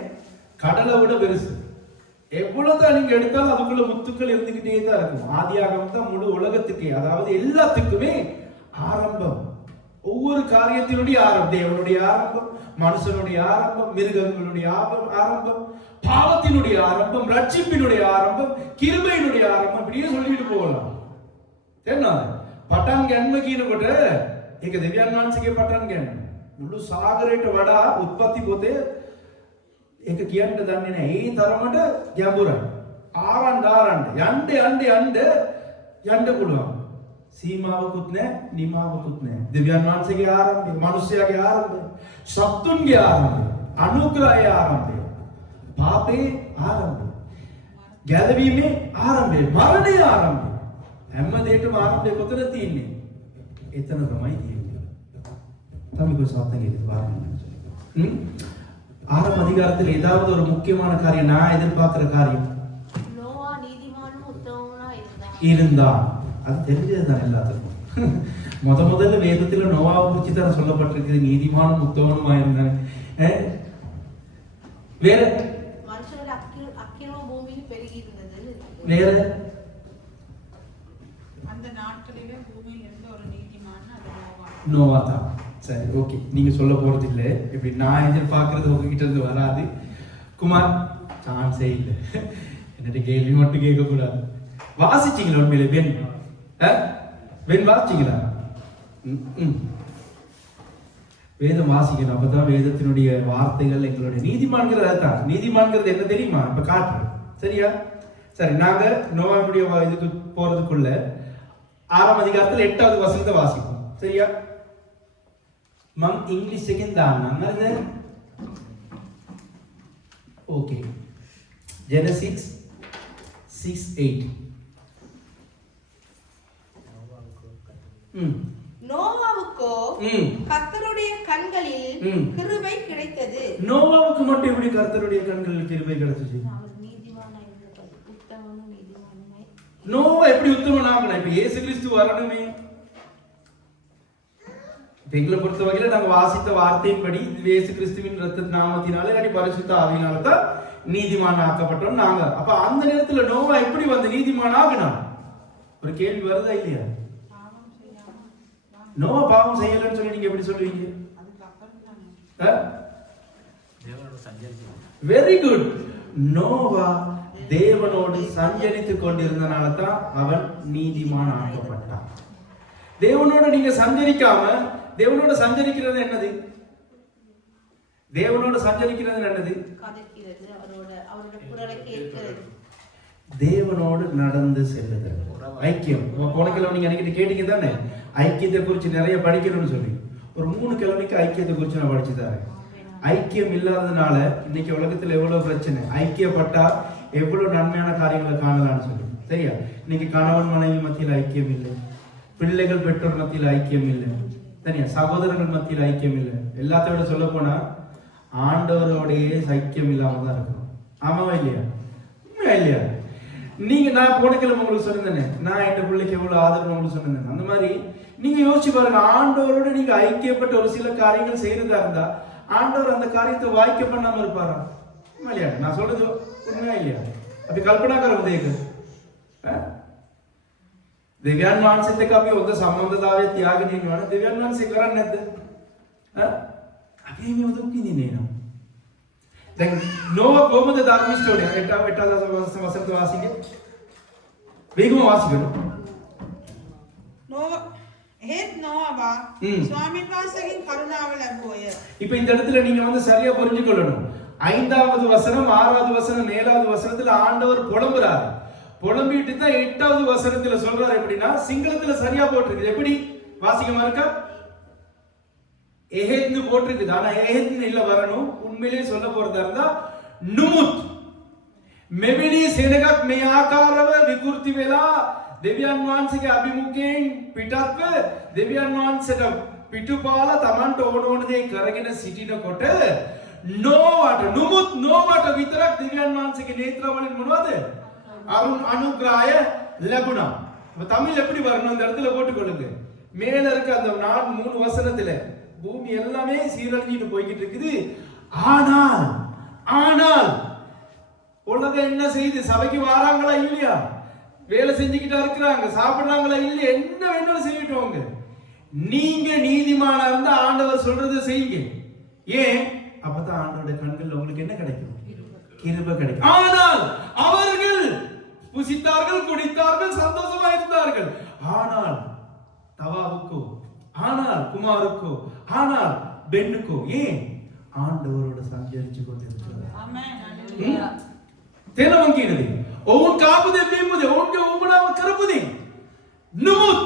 கடலை விட பெருசு. எவ்வளவுதான் நீங்க எடுத்தாலும் அதுக்குள்ள முத்துக்கள் இருந்துகிட்டே தான் இருக்கும். ஆதி ஆகமம் தான் முழு உலகத்துக்கே, அதாவது எல்லாத்துக்குமே ஆரம்பம். ஒவ்வொரு காரியத்தினுடைய ஆரம்பம், தேவனுடைய ஆரம்பம், மனுஷனுடைய ஆரம்பம், மிருகங்களுடைய ஆரம்பம், பாவத்தினுடைய ஆரம்பம், ரட்சிப்பினுடைய ஆரம்பம், கிருபையினுடைய ஆரம்பம், இப்படியே சொல்லிட்டு போகலாம். என்ன පටන් ගැන්ම කියනකොට ඒක දෙවියන් වහන්සේගේ පටන් ගැන්ම. මුළු සාගරයට වඩා උත්පත්ති පොතේ ඒක කියන්න දන්නේ නැහැ. ඒ තරමට ගැඹුරයි. ආරන්න යන්න පුළුවන්. සීමාවකුත් නැහැ, නිමාවකුත් නැහැ. දෙවියන් වහන්සේගේ ආරම්භය, මිනිස්යාගේ ආරම්භය, සත්තුන්ගේ ආරම්භය, අනුග්‍රහයේ ආරම්භය, පාපේ ආරම්භය, ගැලවීමේ ආරම්භය, මරණයේ ආරම්භය. හැම දෙයකම ආරම්භය කොතන තියෙන්නේ? එතන තමයි තියෙන්නේ. தமிழ் சாத்தங்க இது பாருங்க. ஆறாம் அதிகாரத்தில் ஏதாவது ஒரு முக்கியமான காரியம் நான் எதிர்பார்க்கிற காரியம் நோவா நீதிமானும் உத்தமனா இருந்தா அது தெரிஞ்சதுதான் எல்லாத்துக்கும். முதல்ல வேதத்துல நோவாவை குறித்து தான் சொல்லப்பட்டிருக்குது, நீதிமானும் உத்தமனுமா இருந்தாங்க. வேற மனுஷனோட அக்கிரமம் பூமியில் பெருகி இருந்தது. வேற அந்த நாட்களிலே பூமியில் இருந்த ஒரு நீதிமான் அது நோவா தான். சரி, ஓகே, நீங்க சொல்ல போறது இல்லை. இப்படி நான் எதிர்பார்க்கறது உங்ககிட்ட இருந்து வராது. குமார் சான்ஸே இல்லை. என்னோட கேள்வி மட்டும் கேட்க கூடாது. வாசிச்சீங்களா உண்மையிலே? வெண் வாசிச்சீங்களா? வேதம் வாசிக்கணும். அப்பதான் வேதத்தினுடைய வார்த்தைகள் எங்களுடைய நீதிமான்கிறது. அதுதான் நீதிமான்கிறது என்ன தெரியுமா? இப்ப காட்டுறோம். சரியா? சரி, நாங்க நோவாவுடைய இதுக்கு போறதுக்குள்ள 6ஆம் அதிகாரத்தில் 8வது வசனத்தை வாசிப்போம். சரியா? මම ඉංග්‍රීසි එකෙන් දාන්නම්. හරිද? ඕකේ. Genesis 6:8. நோவாவுக்கோ கர்த்தருடைய கண்களில் கிருபை கிடைத்தது. நோவாவுக்கு மட்டும் எப்படி கர்த்தருடைய கண்களில் கிருபை கிடைச்சது? அவர் நீதிமானாய் இருந்தார். உத்தமனும் நீதிமானுமாய். நோவா எப்படி உத்தமனாகணும்? இப்ப இயேசு கிறிஸ்து வரணுமே. எங்களை பொறுத்த வகையில நாங்க வாசித்த வார்த்தையின்படி இயேசு கிறிஸ்துவின் ரத்த நாமத்தினால இல்லாட்டி பரிசுத்த ஆவியினால தான் நீதிமான் ஆக்கப்பட்டோம் நாங்க. அப்ப அந்த நேரத்துல நோவா எப்படி வந்து நீதிமான் ஆகணும்? ஒரு கேள்வி வருதா இல்லையா? நோவா பாவம் செய்யலன்னு சொல்லி நீங்க எப்படி சொல்லுவீங்க? Very good. நோவா தேவனோடு சஞ்சரித்துக் கொண்டிருந்தனால தான் அவன் நீதிமான் ஆக்கப்பட்டான். தேவனோட நீங்க சஞ்சரிக்காம, தேவனோட சஞ்சரிக்கிறது என்னது? தேவனோட சஞ்சரிக்கிறது என்னது? கதைக்கிறது, அவரோட குரலை கேட்கிறது, தேவனோடு நடந்து செல்லுதல், ஐக்கியம். போன கிழமை நீங்க என்கிட்ட கேட்டீங்க தானே ஐக்கியத்தை குறித்து நிறைய படிக்கணும்னு சொல்லி. ஒரு 3 கிழமைக்கு ஐக்கியத்தை குறித்து நான் படிச்சு தரேன். ஐக்கியம் இல்லாததுனால இன்னைக்கு உலகத்துல எவ்வளவு பிரச்சனை. ஐக்கியப்பட்டா எவ்வளவு நன்மையான காரியங்களை காணலாம்னு சொல்லி. சரியா? இன்னைக்கு கணவன் மனைவி மத்தியில் ஐக்கியம் இல்லை, பிள்ளைகள் பெற்றோர் மத்தியில் ஐக்கியம் இல்லை, சரியா, சகோதரர்கள் மத்தியில் ஐக்கியம் இல்லை. எல்லாத்த விட சொல்ல போனா ஆண்டவரோடையே ஐக்கியம் இல்லாம தான் இருக்கணும். ஆமாவா இல்லையா? உண்மையா இல்லையா? நீங்க நான் போன கிழமை உங்களுக்கு சொன்னேன், நான் என் பிள்ளைக்கு எவ்வளவு ஆதரவு உங்களுக்கு சொன்னேன். அந்த மாதிரி நீங்க யோசிச்சு பாருங்க, ஆண்டவரோட நீங்க ஐக்கியப்பட்ட ஒரு சில காரியங்கள் செய்யறதா இருந்தா ஆண்டவர் அந்த காரியத்தை வாய்க்க பண்ணாம இருப்பாரா? இல்லையா? நான் சொல்றது உண்மையா இல்லையா? அப்படி கல்பனா கரோ தேக்கு දෙවියන් වහන්සේත් එක්ක අපි ඔද සම්බන්ධතාවය තියාගෙන ඉන්නවනේ. දෙවියන් වහන්සේ කරන්නේ නැද්ද? අපි මේ උදව් කින්නේ නේද? දැන් නෝවා කොහොමද ධර්මිෂ්ඨෝනේ? එටා වසරත වාසිකේ වේගම වාසිකන நோவா நோவா சுவாமின் வாசகின் கருணாவ லැබුවය. இப்போ இந்த இடத்துல நீங்க வந்து சரியா புரிஞ்சுக்கொள்ளணும். 5வது வசனம், 6வது வசனம், 7வது வசனத்துல ஆண்டவர் புலம்புறாரு. புலம்பிட்டு தான் 8வது வசனத்துல சொல்றாரு. எப்படின்னா சிங்களத்துல சரியா போட்டிருக்கு. எப்படி வாசிக்கமா இருக்கா? எஹெத்னு போட்டிருக்கு. ஆனா எஹெத்னு இல்ல வரணும். உண்மையிலேயே சொல்ல போறதா இருந்தா நுமுத் මෙවැනි සෙනගක් මේ ආකාරව විකෘති වෙලා දෙවියන් වහන්සේගේ අභිමුඛයෙන් පිටත්ව දෙවියන් වහන්සේට පිටුපාලා Tamanට ඕන දේ කරගෙන සිටිනකොට නෝවට නුමුත් නෝවට විතරක් දෙවියන් වහන්සේගේ නේත්‍ර වලින් මොනවද? அனுகிராய லகுனா. தமிழ் எப்படி வரணும்? அந்த இடத்துல போட்டுக்கொள்ளுங்க. மேல இருக்க அந்த 3 வசனத்துல பூமி எல்லாமே சீரழிஞ்சிட்டு போய்கிட்டு இருக்குது. ஆனால் ஆனால் உலகம் என்ன செய்து? சபைக்கு வராங்களா இல்லையா? வேலை செஞ்சுக்கிட்டா இருக்கிறாங்க, சாப்பிடுறாங்களா இல்லையா? என்ன வேணாலும் செய்யட்டும். நீங்க நீதிமானா இருந்தா ஆண்டவர் சொல்றதை செய்யுங்க. ஏன்? அப்பதான் ஆண்டவருடைய கண்கள் உங்களுக்கு என்ன கிடைக்கும்? கிருபை கிடைக்கும். ஆனால் அவர்கள் புசித்தார்கள், குடித்தார்கள், சந்தோஷமா இருந்தார்கள். ஆனால் தவாவுக்கோ, ஆனால் குமாருக்கோ, ஆனால் பெண்ணுக்கோ ஏன்? ஆண்டவரோட சஞ்சரிச்சு கொண்டிருக்கிறார். ආමේන්. තේරුම් ගන්නදී ඔවුන් කාපු දේ බීමුද ඔවුන්ගේ උඹනාව කරපු දේ නමුත්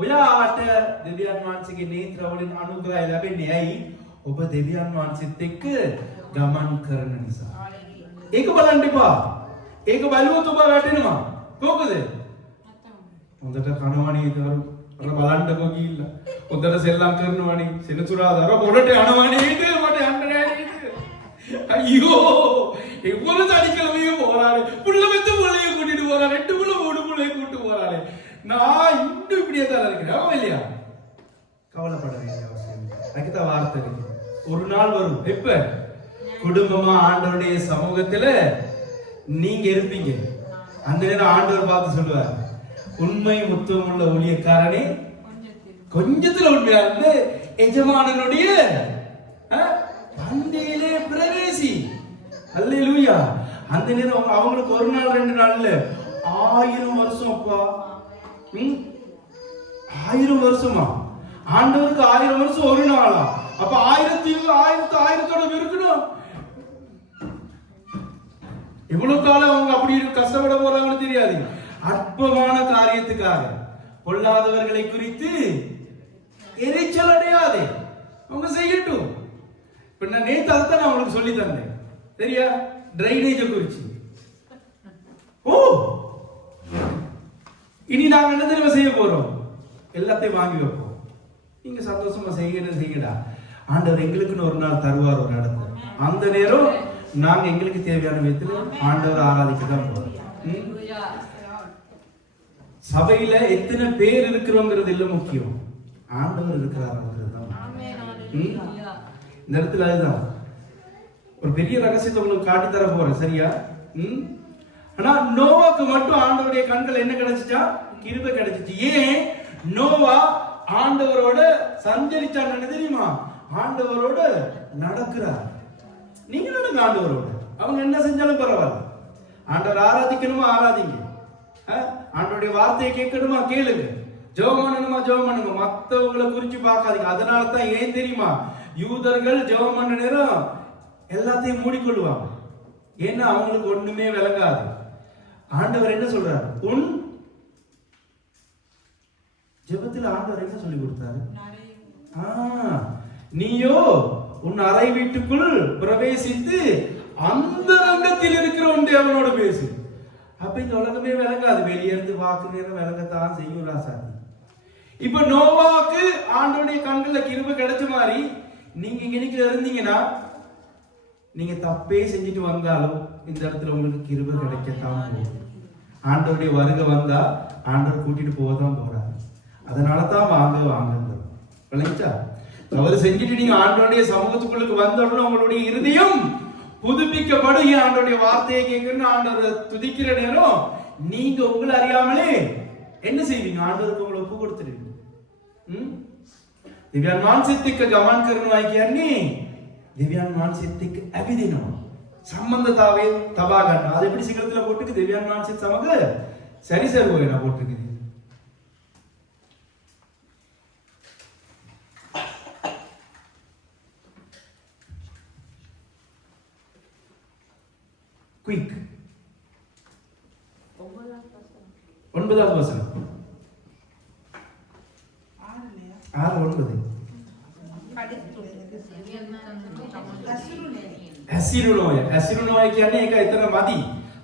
ඔයාට දෙවියන් වහන්සේගේ නේත්‍ර වලින් අනුග්‍රහය ලැබෙන්නේ ඇයි? ඔබ දෙවියන් වහන්සේත් එක්ක ගමන් කරන නිසා. ඒක බලන්න එපා. ඒක බලුවොත් ඔබ වැටෙනවා. කොහොමද? හොඳට කනවනේ දරු අර බලන්නකෝ ගිහිල්ලා. හොඳට සෙල්ලම් කරනවනේ. සෙනසුරාදා අර පොළට යනවනේ නේද? මට යන්න නෑ නේද? ஐயோ எவ்வளவு சனிக்கிழமையும் போறாரு. புள்ள வெத்து புள்ளைய கூட்டிட்டு போறாரு. 2 புள்ள 3 புள்ளைய கூட்டிட்டு போறாரு. நான் இன்னும் இப்படியே தான் இருக்கிறேன். ஆமா இல்லையா? கவலைப்பட வேண்டிய அவசியம் இல்லை. அதுக்குதான் வார்த்தை இருக்கு. ஒரு நாள் வரும். எப்ப? குடும்பமா ஆண்டவருடைய சமூகத்துல நீங்க இருப்பீங்க. அந்த நேரம் ஆண்டவர் பார்த்து சொல்லுவார், உண்மை முத்துவம் உள்ள ஊழியக்காரனே, கொஞ்சத்துல உண்மையா இருந்து எஜமானனுடைய பந்தியிலே பிரவேசி. அல்லேலூயா. அந்த நேரம் அவங்களுக்கு ஒரு நாள் 2 நாள் இல்ல, 1000 வருஷம். அப்பா 1000 வருஷமா? ஆண்டவருக்கு 1000 வருஷம் ஒரு நாளா? அப்ப 1000 இருக்கணும். எவ்வளவு காலம் அவங்க அப்படி கஷ்டப்பட போறாங்கன்னு தெரியாது. அற்பமான காரியத்துக்காக பொல்லாதவர்களை குறித்து எரிச்சல் அடையாதே, அவங்க செய்யட்டும். இப்ப நான் நேத்து அதான் நான் உங்களுக்கு சொல்லி தந்தேன் சரியா? டிரைனேஜ் குறிச்சு. ஓ இனி நாங்க என்ன தெரியுமா செய்ய போறோம்? எல்லாத்தையும் வாங்கி வைப்போம். நீங்க சந்தோஷமா செய்யடா. ஆண்டவர் எங்களுக்குன்னு ஒரு நாள் தருவார், ஒரு இடத்துல. அந்த நேரம் நாங்க எங்களுக்கு தேவையான விதத்துல ஆண்டவர் ஆராதிக்க தான் போறோம். சபையில எத்தனை பேர் இருக்கிறோங்கிறது இல்ல முக்கியம், ஆண்டவர் இருக்கிறாருங்கிறது தான். இந்த இடத்துல அதுதான் ஒரு பெரிய ரகசியத்தை உங்களுக்கு காட்டி தர போறேன் சரியா? ஆனா நோவாக்கு மட்டும் ஆண்டவருடைய கண்கள் என்ன கிடைச்சிச்சா? கிருபை கிடைச்சிச்சு. ஏன்? நோவா ஆண்டவரோட சஞ்சரிச்சான்னு தெரியுமா? ஆண்டவரோட நடக்கிறார். நீங்க நடங்க ஆண்டவரோட. அவங்க என்ன செஞ்சாலும் பரவாயில்ல. ஆண்டவர் ஆராதிக்கணுமா ஆராதிங்க, ஆண்டவருடைய வார்த்தையை கேட்கணுமா கேளுங்க, ஜெபம் பண்ணணுமா ஜெபம் பண்ணுங்க. மத்தவங்களை குறிச்சு பார்க்காதீங்க. அதனால தான் ஏன் தெரியுமா யூதர்கள் ஜெபம் பண்ண நேரம் எல்லாத்தையும் மூடிக்கொள்வாங்க. ஏன்னா அவங்களுக்கு ஒண்ணுமே விளங்காது. ஆண்டவர் என்ன சொல்றாரு? உன் ஜெபத்தில் ஆண்டவர் என்ன சொல்லி கொடுத்தாரு? நீயோ உன் அறை வீட்டுக்குள் பிரவேசித்து அந்த ரங்கத்தில் இருக்கிற உன் தேவனோட பேசு. அப்ப இந்த உலகமே விளங்காது. வெளியே இருந்து வாக்கு நேரம் விளங்கத்தான் செய்யும் ராசாதி. இப்ப நோவாக்கு ஆண்டோடைய கண்கள்ல கிருபை கிடைச்ச மாதிரி நீங்க இங்க இருந்தீங்கன்னா, நீங்க தப்பே செஞ்சுட்டு வந்தாலும் இந்த இடத்துல உங்களுக்கு கிருபை கிடைக்கத்தான் போகுது. ஆண்டவருடைய வருகை வந்தா ஆண்டவர் கூட்டிட்டு போகத்தான் போறாரு. அதனாலதான் வாங்க விளைச்சா தவறு செஞ்சுட்டு நீங்க ஆண்டவருடைய சமூகத்துக்குள்ளுக்கு வந்தோம்னா உங்களுடைய இருதயம் புதுப்பிக்கப்படும். ஆண்டவருடைய வார்த்தையை கேட்கணும், ஆண்டவரை துதிக்கிற நேரம் நீங்க உங்களை அறியாமலே என்ன செய்வீங்க? ஆண்டவருக்கு உங்களை ஒப்பு கொடுத்துருவீங்க. दिव्यान मानसिक गमन करने කියන්නේ दिव्यान मानसिक ඇවිදිනවා. සම්බන්ධතාවයේ තබා ගන්න. அது எப்படி சிங்களத்துல போட்டுக்கு दिव्यान मानसिक சமக சரிசர்வ වෙන போட்டுக்கு. குயிக் 9வது வசனம் 6:9 ඇසිරුණෝය කියන්නේ ඒක එතන මදි.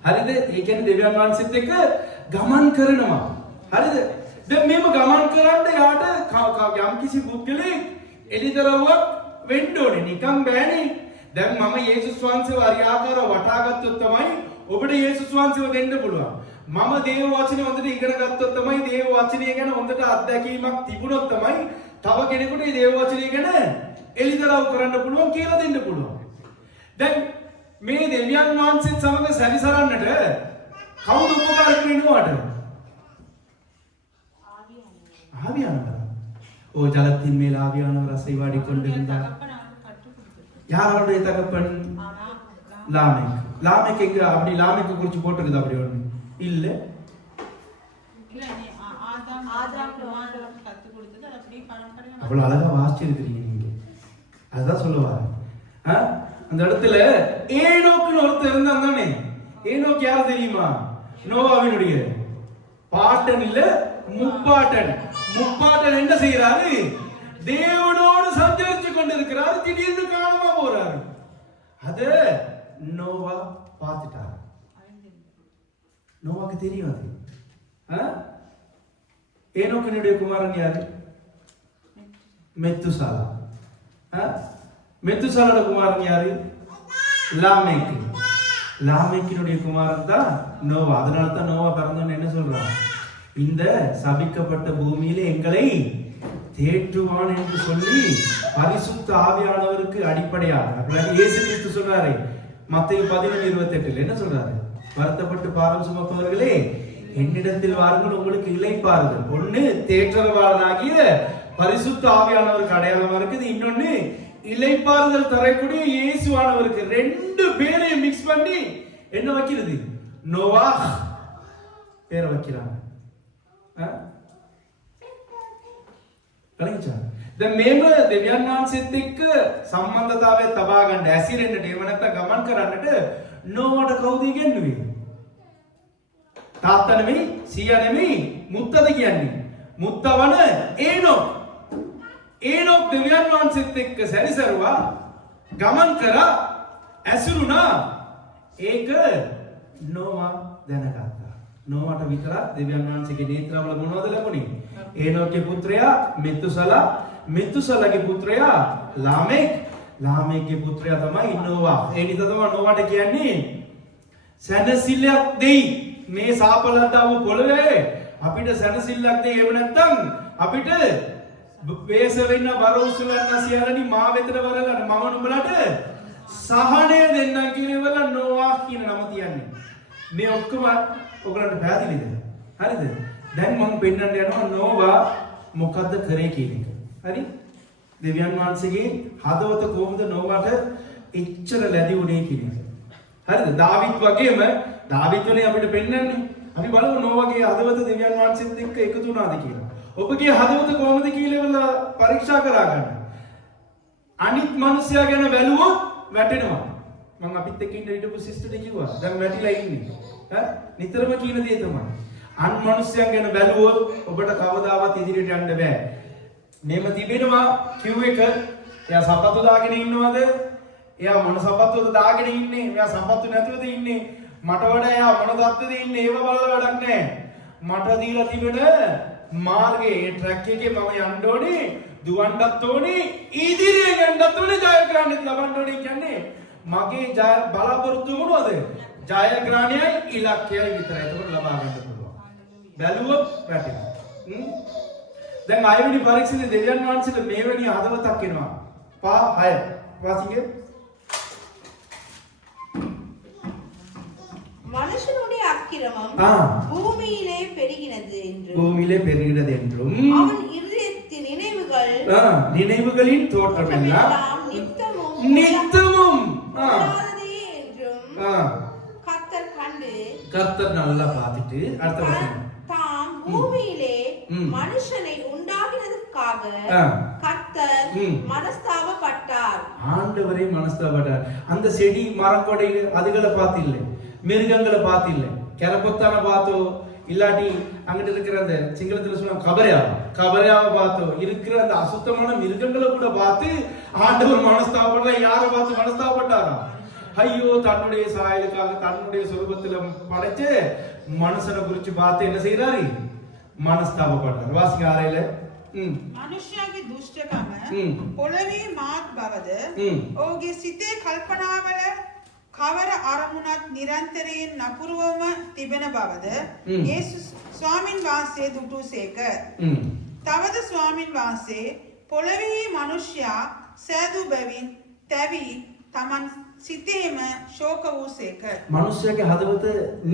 හරිද? ඒ කියන්නේ දෙවියන් වහන්සේත් එක්ක ගමන් කරනවා. හරිද? දැන් මේව ගමන් කරන්න යාට යම් කිසි පුද්ගලෙක් එළිදරව්වක් වෙන්න ඕනේ. නිකන් බෑනේ. දැන් මම යේසුස් වහන්සේව අරියාකාරව වටාගත්තොත් තමයි ඔබට යේසුස් වහන්සේව දෙන්න පුළුවන්. මම දේව වචනේ හොඳට ඉගෙන ගත්තොත් තමයි, දේව වචනේ ගැන හොඳට අත්දැකීමක් තිබුණොත් තමයි තව කෙනෙකුට මේ දේව වචනේ ගැන එළිදරව් කරන්න පුළුවන්, කියලා දෙන්න පුළුවන්. දැන් මේ දෙවියන් වහන්සේත් සමග සැරිසරන්නට කවුද උපකාරක වෙනවාට? ආවියන. ஓ ஜலத்தின் மேல் ஆவியானவர் அசைவாடி கொண்டிருந்தார். யாரோடைய தகப்பன்? லாமெக். லாமெக் எங்க அப்படி லாமெக் குறிச்சு போட்டிருக்குது அப்படி ஒண்ணு இல்ல. அவ்வளவு அழகா வாசிச்சிருக்கிறீங்க நீங்க. அதுதான் சொல்லுவாரு. அந்த இடத்துல ஏனோக்குன்னு ஒருத்தர் இருந்தான் தானே. ஏனோக்கு யாரு தெரியுமா? நோவாவினுடைய பாட்டன் இல்ல, முப்பாட்டன். முப்பாட்டன் என்ன செய்யறாரு? தேவனோடு சஞ்சரிச்சு கொண்டிருக்கிறாரு. திடீர்னு காணாம போறாரு. அத நோவா பார்த்துட்டாரு. நோவாக்கு தெரியும் அது. ஏனோக்கினுடைய குமாரன் யாரு? மெத்துசாலா. மெத்துசாலோட குமாரன் யாரு? லாமேக். லாமேக்கினுடைய குமாரன் தான் நோவா. அதனால தான் நோவா பிறந்தோன்னு என்ன சொல்றான்? இந்த சபிக்கப்பட்ட பூமியில எங்களை தேற்றுவான் என்று சொல்லி பரிசுத்த ஆவியானவருக்கு அடிப்படையாக இயேசு கிறிஸ்து சொல்றாரு மத்தேயு 11:28 என்ன சொல்றாரு? வருத்தப்பட்டு பாரம் சுமப்பவர்களே என்னிடத்தில் வாருங்கள், உங்களுக்கு இளைப்பாறுதல். ஒண்ணு தேற்றரவாளனாகிய பரிசுத்த ஆவியானவருக்கு அடையாளமா இருக்குது. இன்னொன்னு இளைப்பாறுதல் தரக்கூடிய இயேசுவானவருக்கு. ரெண்டு பேரையும் மிக்ஸ் பண்ணி என்ன வைக்கிறது? நோவா பேரை வைக்கிறாங்க. දැන් මේම දෙවියන් වහන්සේත් එක්ක සම්බන්ධතාවය තබා ගන්න ඇසිරෙන්නට එහෙම නැත්නම් ගමන් කරන්නට නෝවට කවුද ඉගෙනුවේ? තාත්තා නෙමෙයි, සීයා නෙමෙයි, මුත්තද කියන්නේ. මුත්තවන ඒනොක්. ඒනොක් දෙවියන් වහන්සේත් එක්ක සැරිසරුවා, ගමන් කරා, ඇසුරුණා. ඒක නෝවා දැනගත්තා. නෝවට විතරක් දෙවියන් වහන්සේගේ නේත්‍රවල මොනවද ලැබුණේ? ඒනොක්ගේ පුත්‍රයා මෙතුසලා, මෙතුසලාගේ පුත්‍රයා ලාමෙක්, ලාමෙක්ගේ පුත්‍රයා තමයි නෝවා. ඒ නිසා තමයි නෝවාට කියන්නේ සැනසෙල්ලක් දෙයි. මේ සාපලතාව පොළවේ අපිට සැනසෙල්ලක් දෙයි. එහෙම නැත්නම් අපිට වේස වෙන්න වරොස් වෙන්න සියල්ලනි මා වෙතට වරලා මම නුඹලට සහනය දෙන්නම් කියන වල නෝවා කියන නම තියන්නේ. මේ ඔක්කොම ඔයගලන්ට පැහැදිලිද? හරිද? දැන් මම පෙන්නන්න යනවා නෝවා මොකද්ද කරේ කියන එක. හරි? දෙවියන් වහන්සේගේ හදවත කොහොමද නෝවාට එච්චර ලැබි උනේ කියන එක. හරිද? දාවිත් වගේම දාවිත්වනේ අපිට පෙන්නන්නේ. අපි බලමු නෝවාගේ හදවත දෙවියන් වහන්සේත් එක්ක එකතු වුණාද කියලා. ඔබගේ හදවත කොහොමද කියලා පරීක්ෂා කරා ගන්න. අනිත් මිනිසයා ගැන බැලුවොත් වැටෙනවා. මම අපිත් එක්ක ඉන්න හිටපු සිස්ටර්ට කිව්වා. දැන් වැටිලා ඉන්නේ. නිතරම කියන දේ තමයි. අන් මිනිසයන් ගැන බැලුවොත් ඔබට කවදාවත් ඉදිරියට යන්න බෑ. මේව තිබෙනවා කිව් එක. එයා සපත්තු දාගෙන ඉන්නවද? එයා මොන සපත්තුවද දාගෙන ඉන්නේ? එයා සපත්තු නැතුවද ඉන්නේ? මට වඩා එයා මොන දත්තද ඉන්නේ? ඒව බලලා වැඩක් නැහැ. මට දීලා තිබෙන මාර්ගයේ ඒ ට්‍රැක් එකේ මම යන්න ඕනේ, දුවන්නත් ඕනේ, ඉදිරියෙන් යන්නත් ඕනේ, ජයග්‍රහණයක් ලබන්න ඕනේ කියන්නේ මගේ ජය බලාපොරොත්තු මොනවද? ජයග්‍රහණයයි ඉලක්කයයි විතරයි. ඒක ලබා ගන්න පුළුවන්. බැලුවොත් වැටෙනවා. දැන් ආයෙත් පරීක්ෂණේ දෙවියන් වහන්සේට මේවැනි හදවතක් එනවා. පා 6 වාසිකේ மனுஷனுடைய அக்கிரமம் பூமியிலே பெருகினது என்றும் அவன் இருதயத்தின் நினைவுகள் நினைவுகளின் தோற்றம் எல்லாம் நித்தமும் என்றும் கர்த்தர் நல்லா பார்த்துட்டு தாம் பூமியிலே மனுஷனை உண்டாக்கினதுக்காக கர்த்தர் மனஸ்தாபப்பட்டார். ஆண்டவரே மனஸ்தாபப்பட்டார். அந்த செடி மரக்கொடையில அதுகளை பார்த்து இல்லை, மிருகங்களை பார்த்து இல்லை, கெரப்பொத்தான பார்த்தோ இல்லாட்டி அங்கிட்டு இருக்கிற அந்த சிங்களத்துல சொன்ன கபரையாவை பார்த்தோ இருக்கிற அந்த அசுத்தமான மிருகங்களை கூட பார்த்து ஆண்டவர் மனஸ்தாபப்பட. யாரை பார்த்து மனஸ்தாபப்பட்டாரா? ஐயோ, தன்னுடைய சாயலுக்காக தன்னுடைய சொரூபத்துல படைச்சு மனுஷனை குறிச்சு பார்த்து என்ன செய்யறாரு? மனஸ்தாபப்பட்டார். வாசிங்க ஆரையில මනුෂ්‍යයාගේ දුෂ්ටකම පොළවේ මාත් බවද ඔහුගේ සිතේ කල්පනාවල කවර අරමුණක් නිරන්තරයෙන් නපුරවම තිබෙන බවද යේසුස් ස්වාමින් වහන්සේ දුටුසේක. තවද ස්වාමින් වහන්සේ පොළවේ මනුෂ්‍යයා සෑදූ බැවින් තැවි තමන් සිතේම ශෝක වූසේක. මිනිස්යාගේ හදවත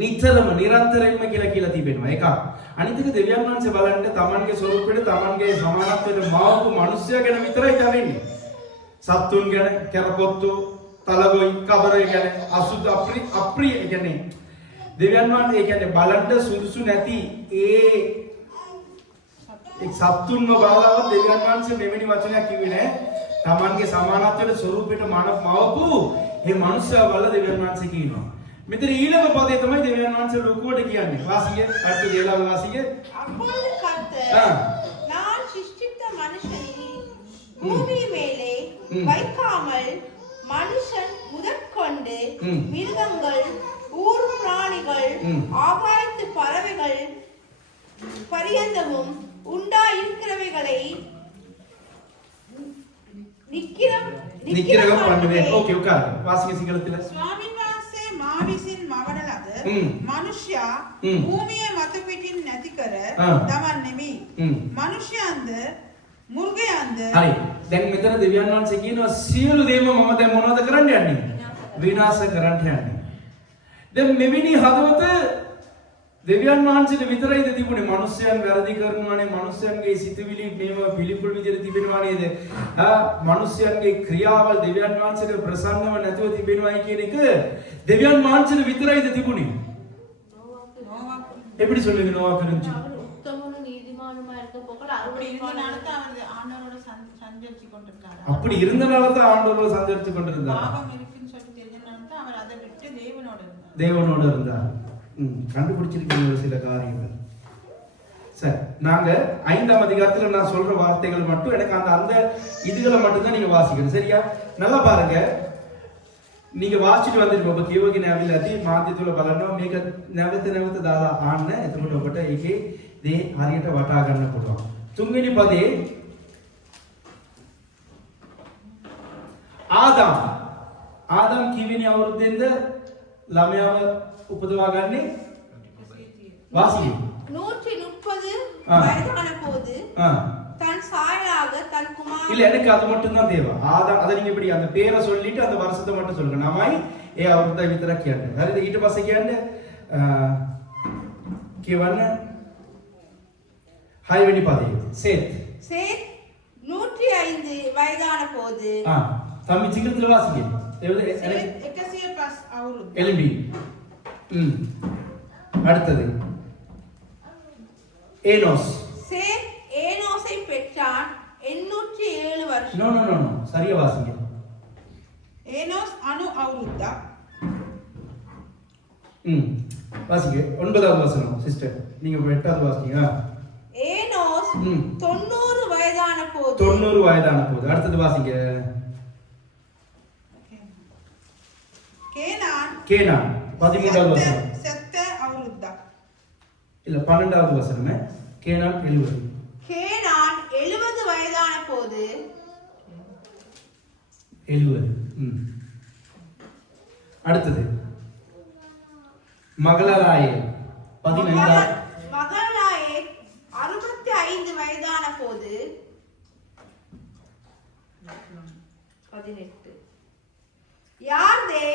නිතරම නිරන්තරයෙන්ම කියලා තිබෙනවා. එකක්. අනිත් එක දෙවියන් වහන්සේ බලන්න තමන්ගේ ස්වරූපෙට තමන්ගේ සමානත්වයට මාවපු මිනිස්යා ගැන විතරයි කවෙන්නේ. සත්තුන් ගැන, කරපොත්තු, තලගොයි, කබරය ගැන අසුද්ධ අප්‍රිය කියන්නේ දෙවියන් වහන්සේ කියන්නේ බලන්න සුදුසු නැති ඒ සත්තුන්ව බලවත් දෙවියන් වහන්සේ මෙවැනි වචනයක් කිව්වේ නෑ. තමන්ගේ සමානත්වයට ස්වරූපෙට මවපු මේ මිනිස්යා බල දෙවියන් වහන්සේ කියනවා. මෙතන ඊළඟ පදේ තමයි දෙවියන් වහන්සේ ලොකුවට කියන්නේ. වාසිය, අර්ථ දේලා වාසිය. அப்பொழுது கர்த்தர் நான் சிருஷ்டித்த மனுஷனை பூமி மேலே வைக்காமல் மனுஷன் முதற்கொண்டு மிருகங்கள் ஊர் பிராணிகள் ஆகாயத்து பறவைகள் பரியந்தமும் உண்டாயிருக்கிறவைகளை නික්කිරගම பண்ணுவேன். ஓகே உட்கார். வாசிங்க සිංහලத்தில். ස්වාමීන් වහන්සේ මා විසින් මවන ලද මනුෂ්‍යයා භූමියේ මත පිටින් නැති කර දමන්නෙමි. මනුෂ්‍යයන්ද මුර්ගයන්ද හරි. දැන් මෙතන දෙවියන් වහන්සේ කියනවා සියලු දේම මම දැන් මොනවද කරන්න යන්නේ? විනාශ කරන්න යන්නේ. දැන් මෙවැනි හදවත දෙවියන් වහන්සේට විතරයිද තිබුණේ? මිනිස්යන් වැරදි කරනවානේ, මිනිස්යන්ගේ සිතුවිලි මේවා පිළිකුල් විදිහට තිබෙනවා නේද? මිනිස්යන්ගේ ක්‍රියාවල් දෙවියන් වහන්සේට ප්‍රසන්නව නැතුව තිබෙනවායි කියන එක දෙවියන් වහන්සේට විතරයිද තිබුණේ? எப்படி சொல்லுங்க நோவா குறிச்சு? உத்தமனும் நீதிமானுமா இருக்க போகல அப்படி இருந்தனால தான் அவர் ஆண்டவரோட சஞ்சரிச்சு கொண்டிருக்காரு. அப்படி இருந்தனால தான் ஆண்டவரோட சஞ்சரிச்சு கொண்டிருந்தார். பாவம் இருக்குன்னு சொல்லி தெரிஞ்சனால தான் அவர் அதை விட்டு தேவனோட இருந்தார். கண்டுபிடிச்சிருக்கீங்க சில காரியங்கள். சரி, நாங்க 5ஆம் அதிகாரத்துல நான் சொல்ற வார்த்தைகள் மட்டும் எனக்கு அந்த இதுகளை மட்டும் தான் நீங்க வாசிக்கணும். சரியா? நல்லா பாருங்க. நீங்க வாசிட்டு வந்துட்டு ඔබ කියවගෙන ආවිලා ඇති මාධ්‍ය තුල බලනවා මේක නැවත දාලා ආන්න. එතකොට ඔබට ඒකේ දේ හරියට වටා ගන්න පුළුවන්. 3වෙනි පදේ ආදම් කිවෙනි අවුරුද්දෙන්ද ළමයාව උපදවා ගන්නේ? வாசிங்க. 130 வயதான போது தன் சாயலாக தன் குமாரன். இல்ல, எனக்கு அது மட்டும் தான் தேவை. அத நீங்க இப்படி அந்த பேரை சொல்லிட்டு அந்த வருஷத்தை மட்டும் சொல்லுங்க. නමයි ඒ අවුරුද්දයි විතරක් කියන්න. හරිද? ඊට පස්සේ කියන්නේ කියවන්න 6 වෙනි පදේ. சேத் 105 வயதான போது. தம்பி சிங்கத்துல வாசிங்க. 105 අවුරුද්ද. எலும்பி. அடுத்தது ஏனோஸ். ஏனோஸை பெற்றான். 807 வருஷம். நோ சரியா வாசிங்க. ஏனோஸ் 90 අවුරුද්දක්. வாசிங்க. 9வது வசனம் சிஸ்டர். நீங்க 8வது வாசிங்க. ஏனோஸ் 90 வயதான போது. 90 வயதான போது. அடுத்தது வாசிங்க. கேனான் 13வது வசனம். செத்த අවුරුද්දක්. இல்ல 12வது வசனமே. கேனான் 70. கேனான் 70 வயதான போது. 70. அடுத்தது மகலாயே 15. மகலாயே 65 வயதான போது. 18. யார்தே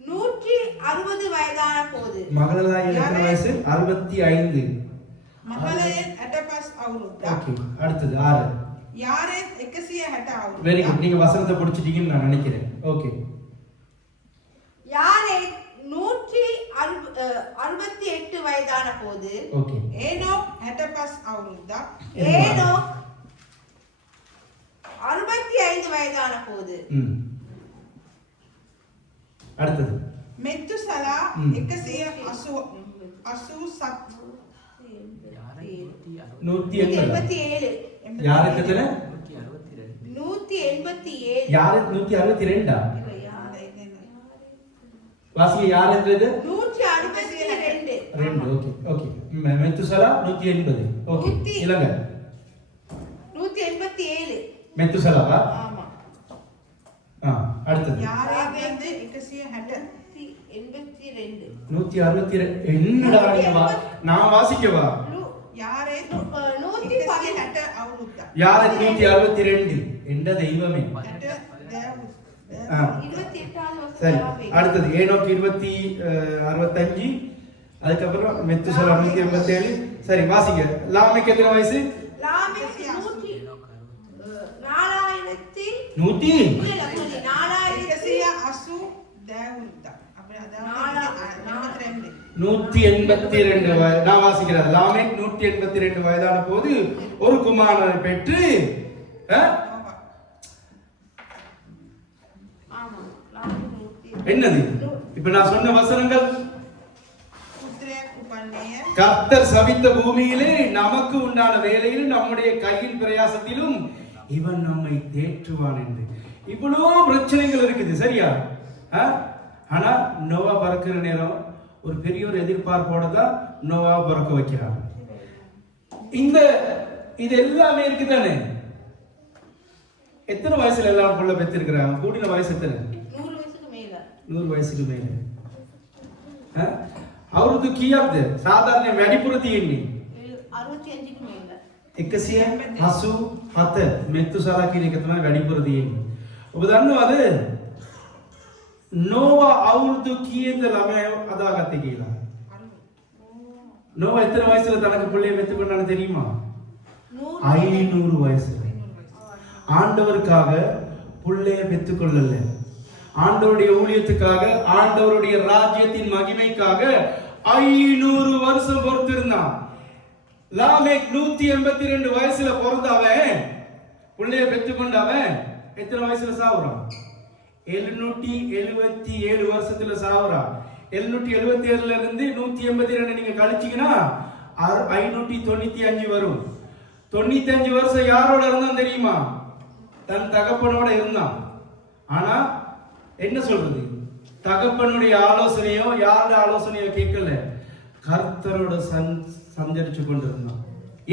160 வயதான போது. மகலாயே எத்தனை வயசு? 65. මහලයේ 85 අවුරුද්දක්. ஓகே. அடுத்தது 6. யாரே 160 අවුරුද්දක්. Very good. நீங்க வசனத்தை பிடிச்சிட்டீங்கன்னு நான் நினைக்கிறேன். ஓகே. யாரே 168 வயதான போது. ஓகே. ஏனோக் 65 අවුරුද්දක්. ஏனோக் 65 வயதான போது. அடுத்தது மெத்துசலா 187. 187. யாருக்கு எத்தனை? 187. யாரு? 162. வாசிங்க. யார் என்றது? 162. 2. ஓகே. மெத்துசலா 180. ஓகே. இலங்க 187. மெத்துசலாவா? ஆமா. அடுத்தது யாரே 160. 182. 162. என்னடா நீங்க நான் வாசிக்கவா? யாரே 118 අවුරුද්දක්. யாரு 162? என்ற தெய்வமே. சரி, அடுத்தது ஏனோக்கு 65, அதுக்கப்புறம் மெத்துசலா 187. சரி, வாசிங்க. லாமெக்கு எத்தனை வயசு? லாமெக்கு 182 வயது. நான் வாசிக்கிறேன். லாமெக் 182 வயதான போது ஒரு குமாரனை பெற்று என்னது இப்ப நான் சொன்ன வசனங்கள்? கர்த்தர் சபித்த பூமியிலே நமக்கு உண்டான வேலையிலும் நம்முடைய கையின் பிரயாசத்திலும் இவன் நம்மை தேற்றுவான் என்று. இவ்வளவு பிரச்சனைகள் இருக்குது, சரியா? ஆனா நோவா பிறக்கிற நேரம் ஒரு பெரிய ஒரு எதிர்பார்ப்போட தான் நோவா பிறக்க வைக்கிறாங்க. இது எல்லாமே இருக்குதானே? எத்தனை வயசுல எல்லாம் புள்ள பெற்றிருக்கிறாங்க? கூடின வயசு எத்தனை? 100 වයසක මේක. අවුරුදු කීයක්ද? සාධාරණ වැඩිපුර තියෙන්නේ 65ක මේක. 187 මෙතුසලා කියන එක තමයි වැඩිපුර තියෙන්නේ. ඔබ දන්නවද නෝවා අවුරුදු කීයද ළමයා අදාගත්තේ කියලා? நோவா எத்தனை வயசுல தனக்கு பிள்ளையை பெற்றுக்கொண்டான்னு தெரியுமா? 500 வயசுல. ஆண்டவருக்காக பிள்ளையை பெற்றுக்கொள்ளல, ஆண்டவருடைய ஊழியத்துக்காக, ஆண்டவருடைய ராஜ்யத்தின் மகிமைக்காக 500 வருஷம் பொறுத்திருந்தான். லாமெக் 182 வயசுல பிறந்தவன், பிள்ளைய பெற்றுக்கொண்டவன் எத்தனை வயசுல சாவுறான்? 777 வருஷத்துல சாவுறான். 777ல இருந்து 182 நீங்க கழிச்சீங்கன்னா 595 வரும். 95 வருஷம் யாரோட இருந்தான் தெரியுமா? தன் தகப்பனோட இருந்தான். ஆனா என்ன சொல்றது, தகப்பனுடைய ஆலோசனையோ யாருடைய ஆலோசனையோ கேட்கல, கர்த்தரோட சஞ்சரிச்சு கொண்டிருந்தான்.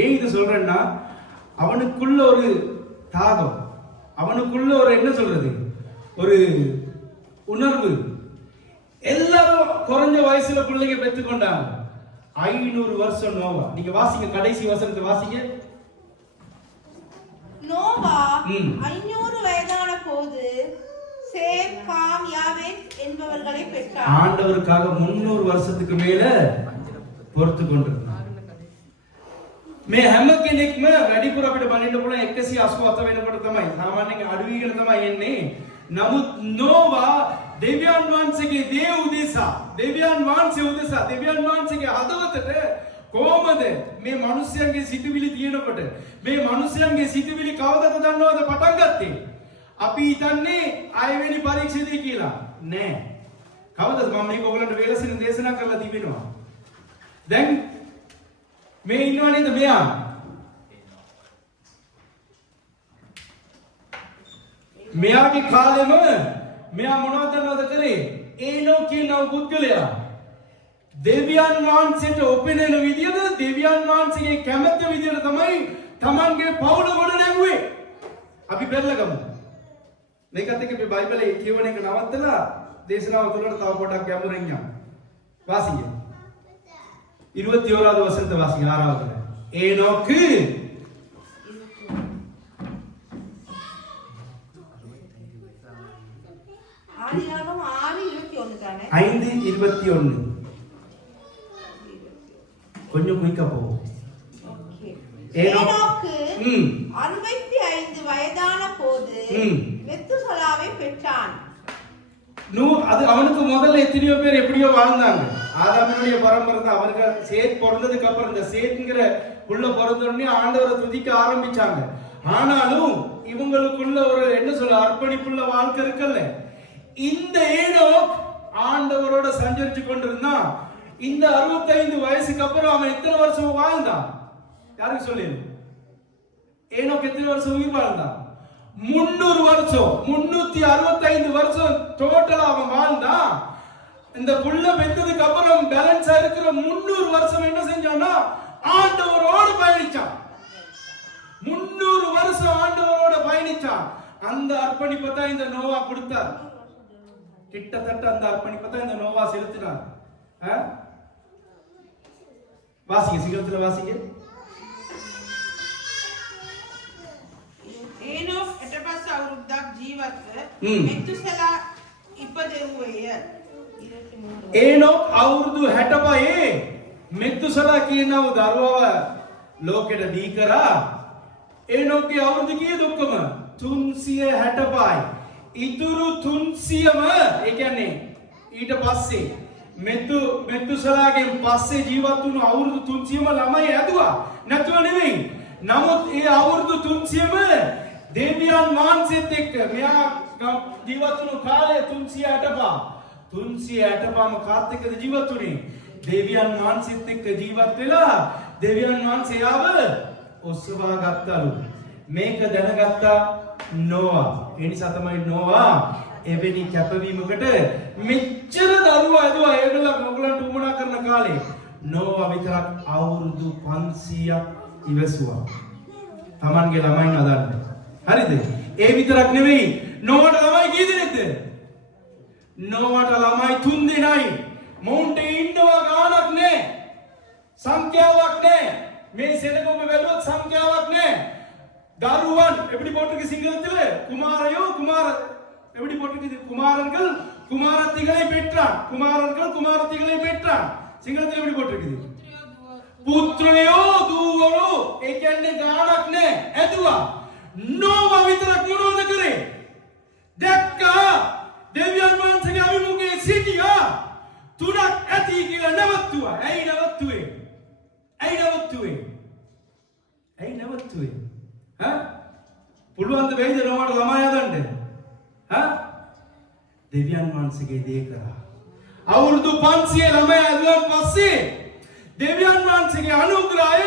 ஏன் இது சொல்றேன்னா, அவனுக்குள்ள ஒரு தாகம், அவனுக்குள்ள ஒரு என்ன சொல்றது, ஒரு உணர்வு. எல்லாரும் குறைஞ்ச வயசுல பிள்ளைங்க பெற்றுக்கொண்டாங்க. 500 வருஷம் நோவா. நீங்க வாசிங்க, கடைசி வசனத்தை வாசிங்க. நோவா 500 வயதான போது சேம், காம், யாவேத் என்பவர்களை பெற்றார். ஆண்டவருக்காக 300 வருஷத்துக்கு மேல பொறுத்து கொண்டிருந்தார். මේ හැම කෙනෙක්ම වැඩිපුර අපිට බලන්න පුළුවන් 187 වෙනකොට තමයි සාමාන්‍යයෙන් අඩු වීගෙන තමයි එන්නේ. නමුත් නෝවා දෙවියන් වහන්සේගේ දේව උදෙසා, දෙවියන් වහන්සේ උදෙසා, දෙවියන් වහන්සේගේ හදවතට කොහොමද මේ මිනිස්යන්ගේ සිතුවිලි තියෙනකොට මේ මිනිස්යන්ගේ සිතුවිලි කවදද දන්නවද පටන් ගත්තේ? අපි හිතන්නේ 6 වෙනි පරීක්ෂණය කියලා. නෑ. කවදද මම මේක ඔයගලන්ට වේලසින් දේශනා කරලා තිබෙනවා. දැන් මේ ඉන්නව නේද මෙයා? මෙයාගේ කාලෙම මෙයා මොනවද දන්නවද කරේ? ඒනෝ කියන පුද්ගලයා දෙවියන් වහන්සේට ඔපෙනෙන විදියට, දෙවියන් වහන්සේගේ කැමැත්ත විදියට තමයි තමන්ගේ පවුල ගොඩ නැගුවේ. අපි බැලගමු. මේකත් එක්ක මේ බයිබලයේ කියවන එක නවත්තලා දේශනාව තුළට තව පොඩක් ගැඹුරින් යමු. வாசிங்க. 21வது வசனத்தை வாசிங்க. 6வது. ஏனோக்கு ஆதியாகமம் 6:21 தானே? 5:21. கொஞ்சம் குயிக்கா போவோம். ஏனோக்கு 65 வயதான போது மெத்துசலாவை பெற்றான். அது அவனுக்கு முதல்ல எத்தனையோ பேர் எப்படியோ வாழ்ந்தாங்க. ஆதாமினுடைய பரம்பரை தான். அவனுக்கு சேத் பிறந்ததுக்கு அப்புறம் இந்த சேத்ங்கிற புள்ள பிறந்த உடனே ஆண்டவரை துதிக்க ஆரம்பிச்சாங்க. ஆனாலும் இவங்களுக்குள்ள ஒரு என்ன சொல்ல, அர்ப்பணிப்புள்ள வாழ்க்கை இருக்குல்ல. இந்த ஏனோக் ஆண்டவரோட சஞ்சரிச்சு கொண்டிருந்தான். இந்த 65 வயசுக்கு அப்புறம் அவன் எத்தனை வருஷம் வாழ்ந்தான்? யாருக்கு சொல்லு? ஏனோக் எத்தனை வருஷம் உயிர் வாழ்ந்தான்? 300 வருஷம். 365 வருஷம் டோட்டலா அவன் வாழ்ந்தான். இந்த புள்ள பெற்றதுக்கு அப்புறம் பேலன்ஸா இருக்கிற 300 வருஷம் என்ன செஞ்சான்னா ஆண்டவரோடு பயணிச்சான். 300 வருஷம் ஆண்டவரோட பயணிச்சான். அந்த அர்ப்பணிப்பை தான் இந்த நோவா கொடுத்தார். கிட்டத்தட்ட அந்த அர்ப்பணிப்பை தான் இந்த நோவா செலுத்தினார். வாசிங்க, சீக்கிரத்துல வாசிங்க. ඒනොක් 8 අවුරුද්දක් ජීවත් ජීවත්ව මෙතුසලා ඉපදෙව්වේය. ඒනොක් අවුරුදු 65 මෙතුසලා කියනව දරුවව ලෝකෙට දී කරා. ඒනොක්ගේ අවුරුදු කීයද ඔක්කොම? 365යි. ඉතුරු 300ම ඒ කියන්නේ ඊට පස්සේ මෙතුසලාගෙන් පස්සේ ජීවත් වුණු අවුරුදු 300ම ළමයි ඇදුවා. නැතුව නෙමෙයි. නමුත් ඒ අවුරුදු 300ම දෙවියන් වහන්සේත් එක්ක මෙයා ජීවත් වුණු කාලය 365ම කාත් එක්කද ජීවත් වුණේ? දෙවියන් වහන්සේත් එක්ක ජීවත් වෙලා දෙවියන් වහන්සේ ආව ඔස්සවා ගත්තලු. මේක දැනගත්තා නෝවා. ඒ නිසා තමයි නෝවා එවැනි කැපවීමකට මෙච්චර දරුවා ඇදුවා. ඒගොල්ලෝ මොගලන්ට උමනා කරන කාලේ නෝවා විතරක් අවුරුදු 500ක් ඉවසුවා. Tamange ළමයි නදන්න. හරිද? ඒ විතරක් නෙවෙයි. නෝවාට ළමයි කී දෙනෙක්ද? නෝවාට ළමයි 3 දෙනයි. මොන්ට ඉන්නවා ගානක් නැහැ. සංඛ්‍යාවක් නැහැ. මේ සෙනග ඔබ බැලුවොත් සංඛ්‍යාවක් නැහැ. දරුවන් எப்படி போட்டிருக்கு சிங்களத்துல? குமாரையோ குமார எப்படி போட்டிருக்கு? குமாரர்கள் குமாரத்திகளை பெற்றான். குமாரர்கள் குமாரத்திகளை பெற்றான். සිංහලத்தில் எப்படி போட்டிருக்கு? පුත්‍රයෝ දූවෝ. ඒ කියන්නේ ගානක් නැහැ. ඇදුවා. නෝවා විතරක් මොනවද කරේ? දැක්කා දෙවියන් වහන්සේගේ අභිමුඛයේ සිටියා. තුනක් ඇති කියලා නවත්තුවා. ඇයි නවත්තුවේ? ඇයි නවත්තුවේ? ඇයි නවත්තුවේ? පුළුවන් ද වෙයිද නෝවාට ළමයි හදන්න? දෙවියන් වහන්සේගේ දේ කරා. අවුරුදු 500 ළමයි හදුවන් පස්සේ දෙවියන් වහන්සේගේ අනුග්‍රහය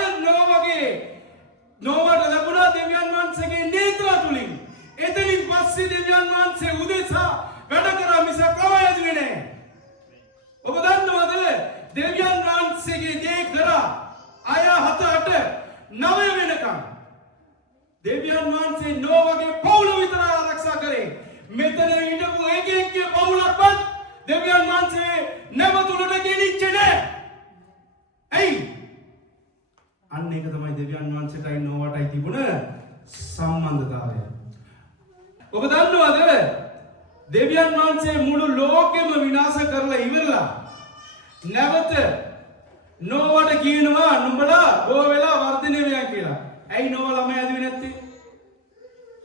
නෝවාට ලැබුණා. දෙවියන් වහන්සේගේ නේත්‍ර තුලින්. එතනින් පස්සේ දෙවියන් වහන්සේ උදෙසා වැඩ කරා මිසක් ළමයි හදුවේ නැහැ. ඔබ දන්නවද? දෙවියන් වහන්සේගේ දේ කරා අය 7-8 9 වෙනකම් දෙවියන් වහන්සේ නෝවාගේ පවුල විතර ආරක්ෂා කරේ. මෙතන ඉඳපු එකෙක්ගේ පවුලක්වත් දෙවියන් වහන්සේ නැවතුනට ගෙනිච්චේ නැහැ. ඇයි? අන්න ඒක තමයි දෙවියන් වහන්සේටයි නෝවාටයි තිබුණ සම්බන්ධතාවය. ඔබ දන්නවද? දෙවියන් වහන්සේ මුළු ලෝකෙම විනාශ කරලා ඉවරලා නැවත නෝවාට කියනවා නුඹලා බෝ වෙලා වර්ධනය වෙනවා කියලා. ඇයි නෝවා ළමයි ඇදුවේ නැත්තේ?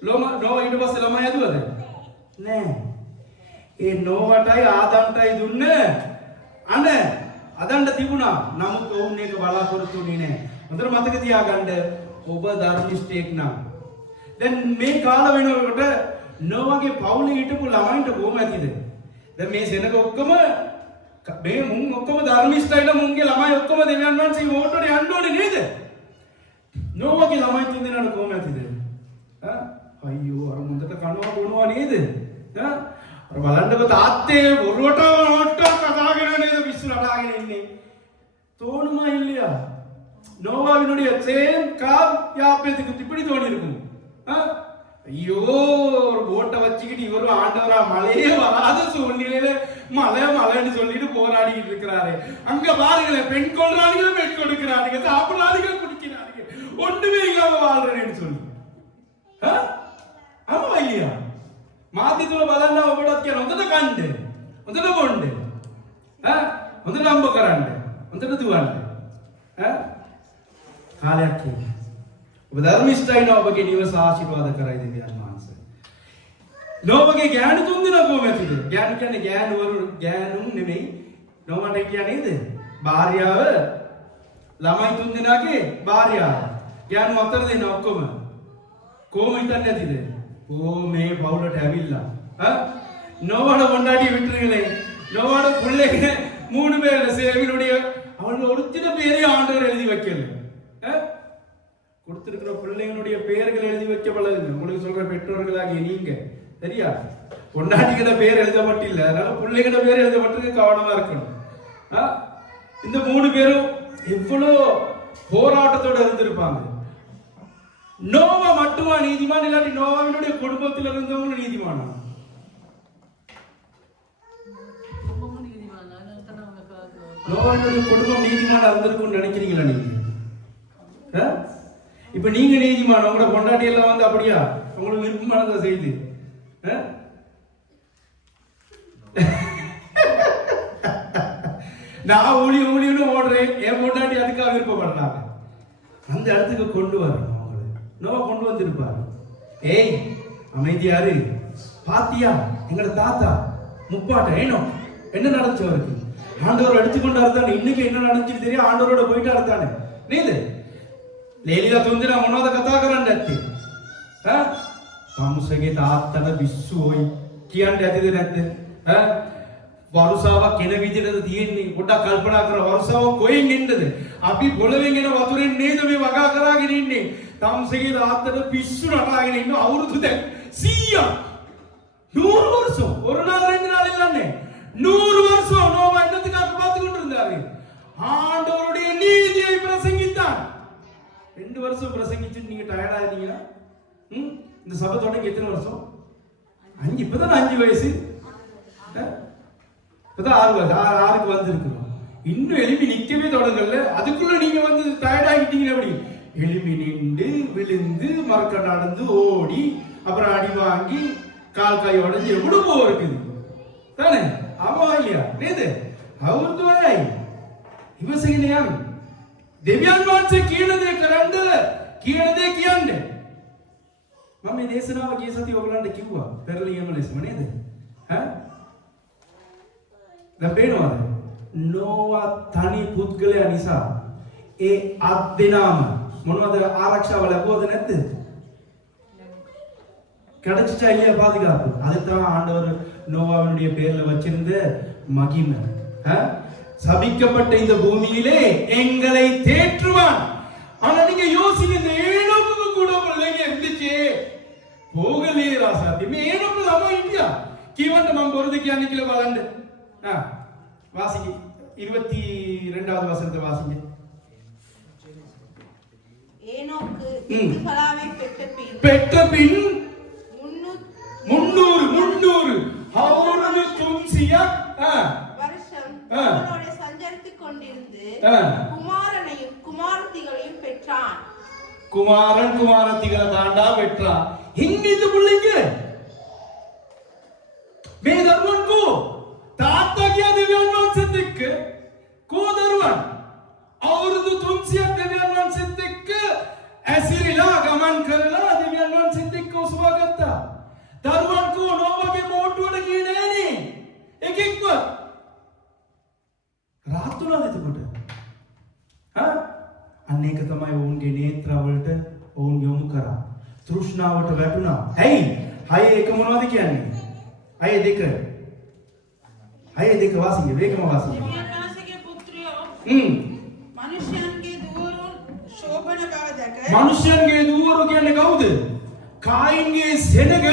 නෝවා ඊට පස්සේ ළමයි ඇදුවද? නෑ. ඒ නෝවටයි ආදම්ටයි දුන්න අන අදන්න තිබුණා. නමුත් ඔවුන් ඒක බලාපොරොත්තු වෙන්නේ නෑ. හොඳට මතක තියාගන්න ඔබ ධර්මිෂ්ඨයෙක් නම්. දැන් මේ කාල වෙනකොට නෝවාගේ පවුලේ හිටපු ළමයින්ට කොහොම ඇතිද? දැන් මේ සෙනග ඔක්කොම මේ මුන් ඔක්කොම ධර්මිෂ්ඨයිලා මුන්ගේ ළමයි ඔක්කොම දෙවියන් වහන්සේ වෝට්ටුවට යන්න ඕනේ නේද? නෝවාගේ ළමයි තුන් දෙනාට කොහොම ඇතිද? අයියෝ අර මුන්දට කනවා බොනවා නේද? අර බලන්නකො තාත්තේ බොරුවට හොට්ටක් කතාගෙන නේද පිස්සු නටාගෙන ඉන්නේ. தோணுமா இல்லையா? நோவாவினுடைய சேம் கால் யாப்பேத்துக்கு இப்படி தோணி இருக்கும். ஐயோ ஒரு போட்டை வச்சுக்கிட்டு இவரும் ஆண்டவரா மழையே வராத சூழ்நிலையில மழைன்னு சொல்லிட்டு போராடிட்டு இருக்கிறாரு. அங்க பாருங்களேன், பெண் கொள்றானுங்க, பெண் கொடுக்கிறானுங்க, சாப்பிடுறானுங்க, குடிக்கிறானுங்க, ஒண்ணுமே இல்லாம வாழ்றேன்னு சொல்லி. ஆமா இல்லையா? මාධ්‍ය තුල බලන්න ඔබටත් කියන හොඳට කන්න, හොඳට බොන්න, හොඳට අම්බ කරන්න, හොඳට දුවන්න. කාලයක් කියන්නේ ඔබ ධර්මිෂ්ඨයි නෝ ඔබගේ නිවස ආශිර්වාද කරයි දෙවියන් වහන්සේ. නෝවගේ ගෑනු තුන් දෙනා කොහොමද? ගෑනු කියන්නේ ගෑනුන් නෙමෙයි. නෝවට කියන්නේ නේද? භාර්යාව, ළමයි තුන් දෙනාගේ භාර්යාව. ගෑනු හතර දෙනා ඔක්කොම. කොහොම හිතන්නේ නැතිද? මේ பவுலට ඇවිල්ලා நோவாட கொண்டாடி விட்டுருங்களே. நோவாட பிள்ளைங்க 3 பேர் சேவினுடைய அவங்க ஒருத்தின பேரையும் ஆண்டவர் எழுதி வைக்கல. கொடுத்திருக்கிற பிள்ளைங்களுடைய பெயர்கள் எழுதி வைக்கப்படல. உங்களுக்கு சொல்ற பெற்றோர்களாகிய நீங்க சரியா? கொண்டாடிக்கிற பேர் எழுதப்பட்டில்லை. அதனால பிள்ளைங்கள பேர் எழுதப்பட்டிருக்கு, கவனமா இருக்கணும். இந்த 3 பேரும் எவ்வளோ போராட்டத்தோட இருந்திருப்பாங்க. நோவா மட்டுமா நீதிமான்? இல்லாட்டி நோவாவினுடைய குடும்பத்தில் இருந்தவங்க நீதிமானா? நோவாவினுடைய குடும்பம் நீதிமானா இருந்திருக்கும்னு நினைக்கிறீங்களா நீங்க? இப்ப நீங்க நீதிமான், உங்களோட பொண்டாட்டி எல்லாம் வந்து அப்படியா உங்களுக்கு விருப்பமானதை செய்து நான் ஊழியன்னு ஓடுறேன், என் பொண்டாட்டி அதுக்காக விருப்பப்படுறாங்க. அந்த இடத்துக்கு கொண்டு வரணும் அவங்களை. நோவா கொண்டு வந்திருப்பாரு. ஏய் அமைதியாரு, பாத்தியா எங்களோட தாத்தா முப்பாட்ட ஏனோ என்ன நடந்துச்சு அவருக்கு? ஆண்டவர் எடுத்துக்கொண்டாரு தானே. இன்னைக்கு என்ன நடந்துச்சு தெரியும், ஆண்டவரோட போயிட்டாரு தானே. நீது ಲೇಲಿಯ ತುಂದಿನ ಮೊನ್ನೋದ ಕಥಾಕರಂಡತ್ತಿ තමුසගේ තාත්තට විශ්සු හොයි කියන්න ඇතිද නැද්ද? වරුසාවක් කෙන විදිහටද තියෙන්නේ? පොඩ්ඩක් කල්පනා කරලා වරුසාව කොහෙන් එන්නද? අපි පොළවෙන් එන වතුරෙන් නේද මේ වගා කරාගෙන ඉන්නේ? තමුසගේ තාත්තට පිස්සු නටාගෙන ඉන්න අවුරුදු දැන් 100ක් 100 வருஷம் ஒரு நாள் ரெண்டு நாள் இல்லන්නේ 100 வருஷம் நோவா என்னத்துக்காக பார்த்து கொண்டிருந்தாரு? ஆண்டவருடைய நீதியை பிரசங்கித்தார். 2 வருஷம் பிரசங்கிச்சு நீங்க டயர்ட் ஆயிட்டீங்களா? இந்த சபை தொடங்கி எத்தனை வருஷம்? 5. இப்பதான் 5 வயசு, இப்பதான் 6 வயசு, 6க்கு வந்திருக்கிறோம். இன்னும் எலும்பி நிக்கவே தொடங்கல, அதுக்குள்ள நீங்க வந்து டயர்ட் ஆகிட்டீங்க. எப்படி எலும்பி நின்று விழுந்து மறக்க நடந்து ஓடி அப்புறம் அடி வாங்கி கால் கை உடஞ்சி எவ்வளவு இருக்குது தானே? ஆமா இல்லையா? நேது அவருது வரை இவசையிலையா දෙවියන් වහන්සේ කියන දේ කරන්න, කියන දේ කියන්න. මම මේ දේශනාව ගිය සතිය ඔයගලන්ට කිව්වා පෙරලියම ලෙසම නේද? දැන් පේනවද? නෝවා තනි පුද්ගලයා නිසා ඒ අත් දෙනාම මොනවද ආරක්ෂාව ලැබුවද නැද්ද? கிடைச்சிச்சா இல்லையா பாதுகாப்பு? அதுதான் ஆண்டவர் நோவாவினுடைய பேர்ல வச்சிருந்த மகிமை. சபிக்கப்பட்ட இந்த பூமியிலே எங்களை தேற்றுவான். ஆனா நீங்க யோசிங்க, இந்த ஏனோக்கு கூட பிள்ளைங்க இருந்துச்சு போகலே ராசாத்தி ஏனோக்கு நம்ம இந்தியா கீவண்ட மம் பொருதுக்கு அன்னைக்குல வளர்ந்து வாசிங்க 22வது வசனத்தை வாசிங்க. ஏனோக்கு தித்துகளாவை பெற்ற பின் 300 அவனது துன்சியா வருஷம் அவனோட சஞ்சரித்துக் கொண்டிருந்து குமாரனையும் குமாரத்திகளையும் பெற்றான். குமாரன் குமாரத்திகளை தாண்டா பெற்றான். எங்க இந்த பிள்ளைங்க මේ දරුවන්කෝ තාත්තා කියා දෙවියන් වහන්සේත් එක්ක කෝ දරුවන් අවුරුදු 300ක් දෙවියන් වහන්සේත් එක්ක ඇසිරිලා ගමන් කරලා දෙවියන් වහන්සේත් එක්ක ඔසවා ගත්තා. දරුවන්කෝ නෝවගේ බෝට්ටුවට ගියේ නෑනේ එකෙක්වත්. රාත් වුණාද එතකොට? අන්න ඒක තමයි ඔවුන්ගේ නේත්‍රවලට ඔවුන් යොමු කරා. තෘෂ්ණාවට වැටුණා. ඇයි? 6 එක මොනවද කියන්නේ? 6 2 வாசிங்க, வேகமா வாசிங்க. දිව්‍යඥානගේ පුත්‍රයෝ මනුෂ්‍යයන්ගේ දුවරුන් ශෝභන බව දැක මනුෂ්‍යයන්ගේ දුවරු කියන්නේ කවුද? කායින්ගේ සෙනග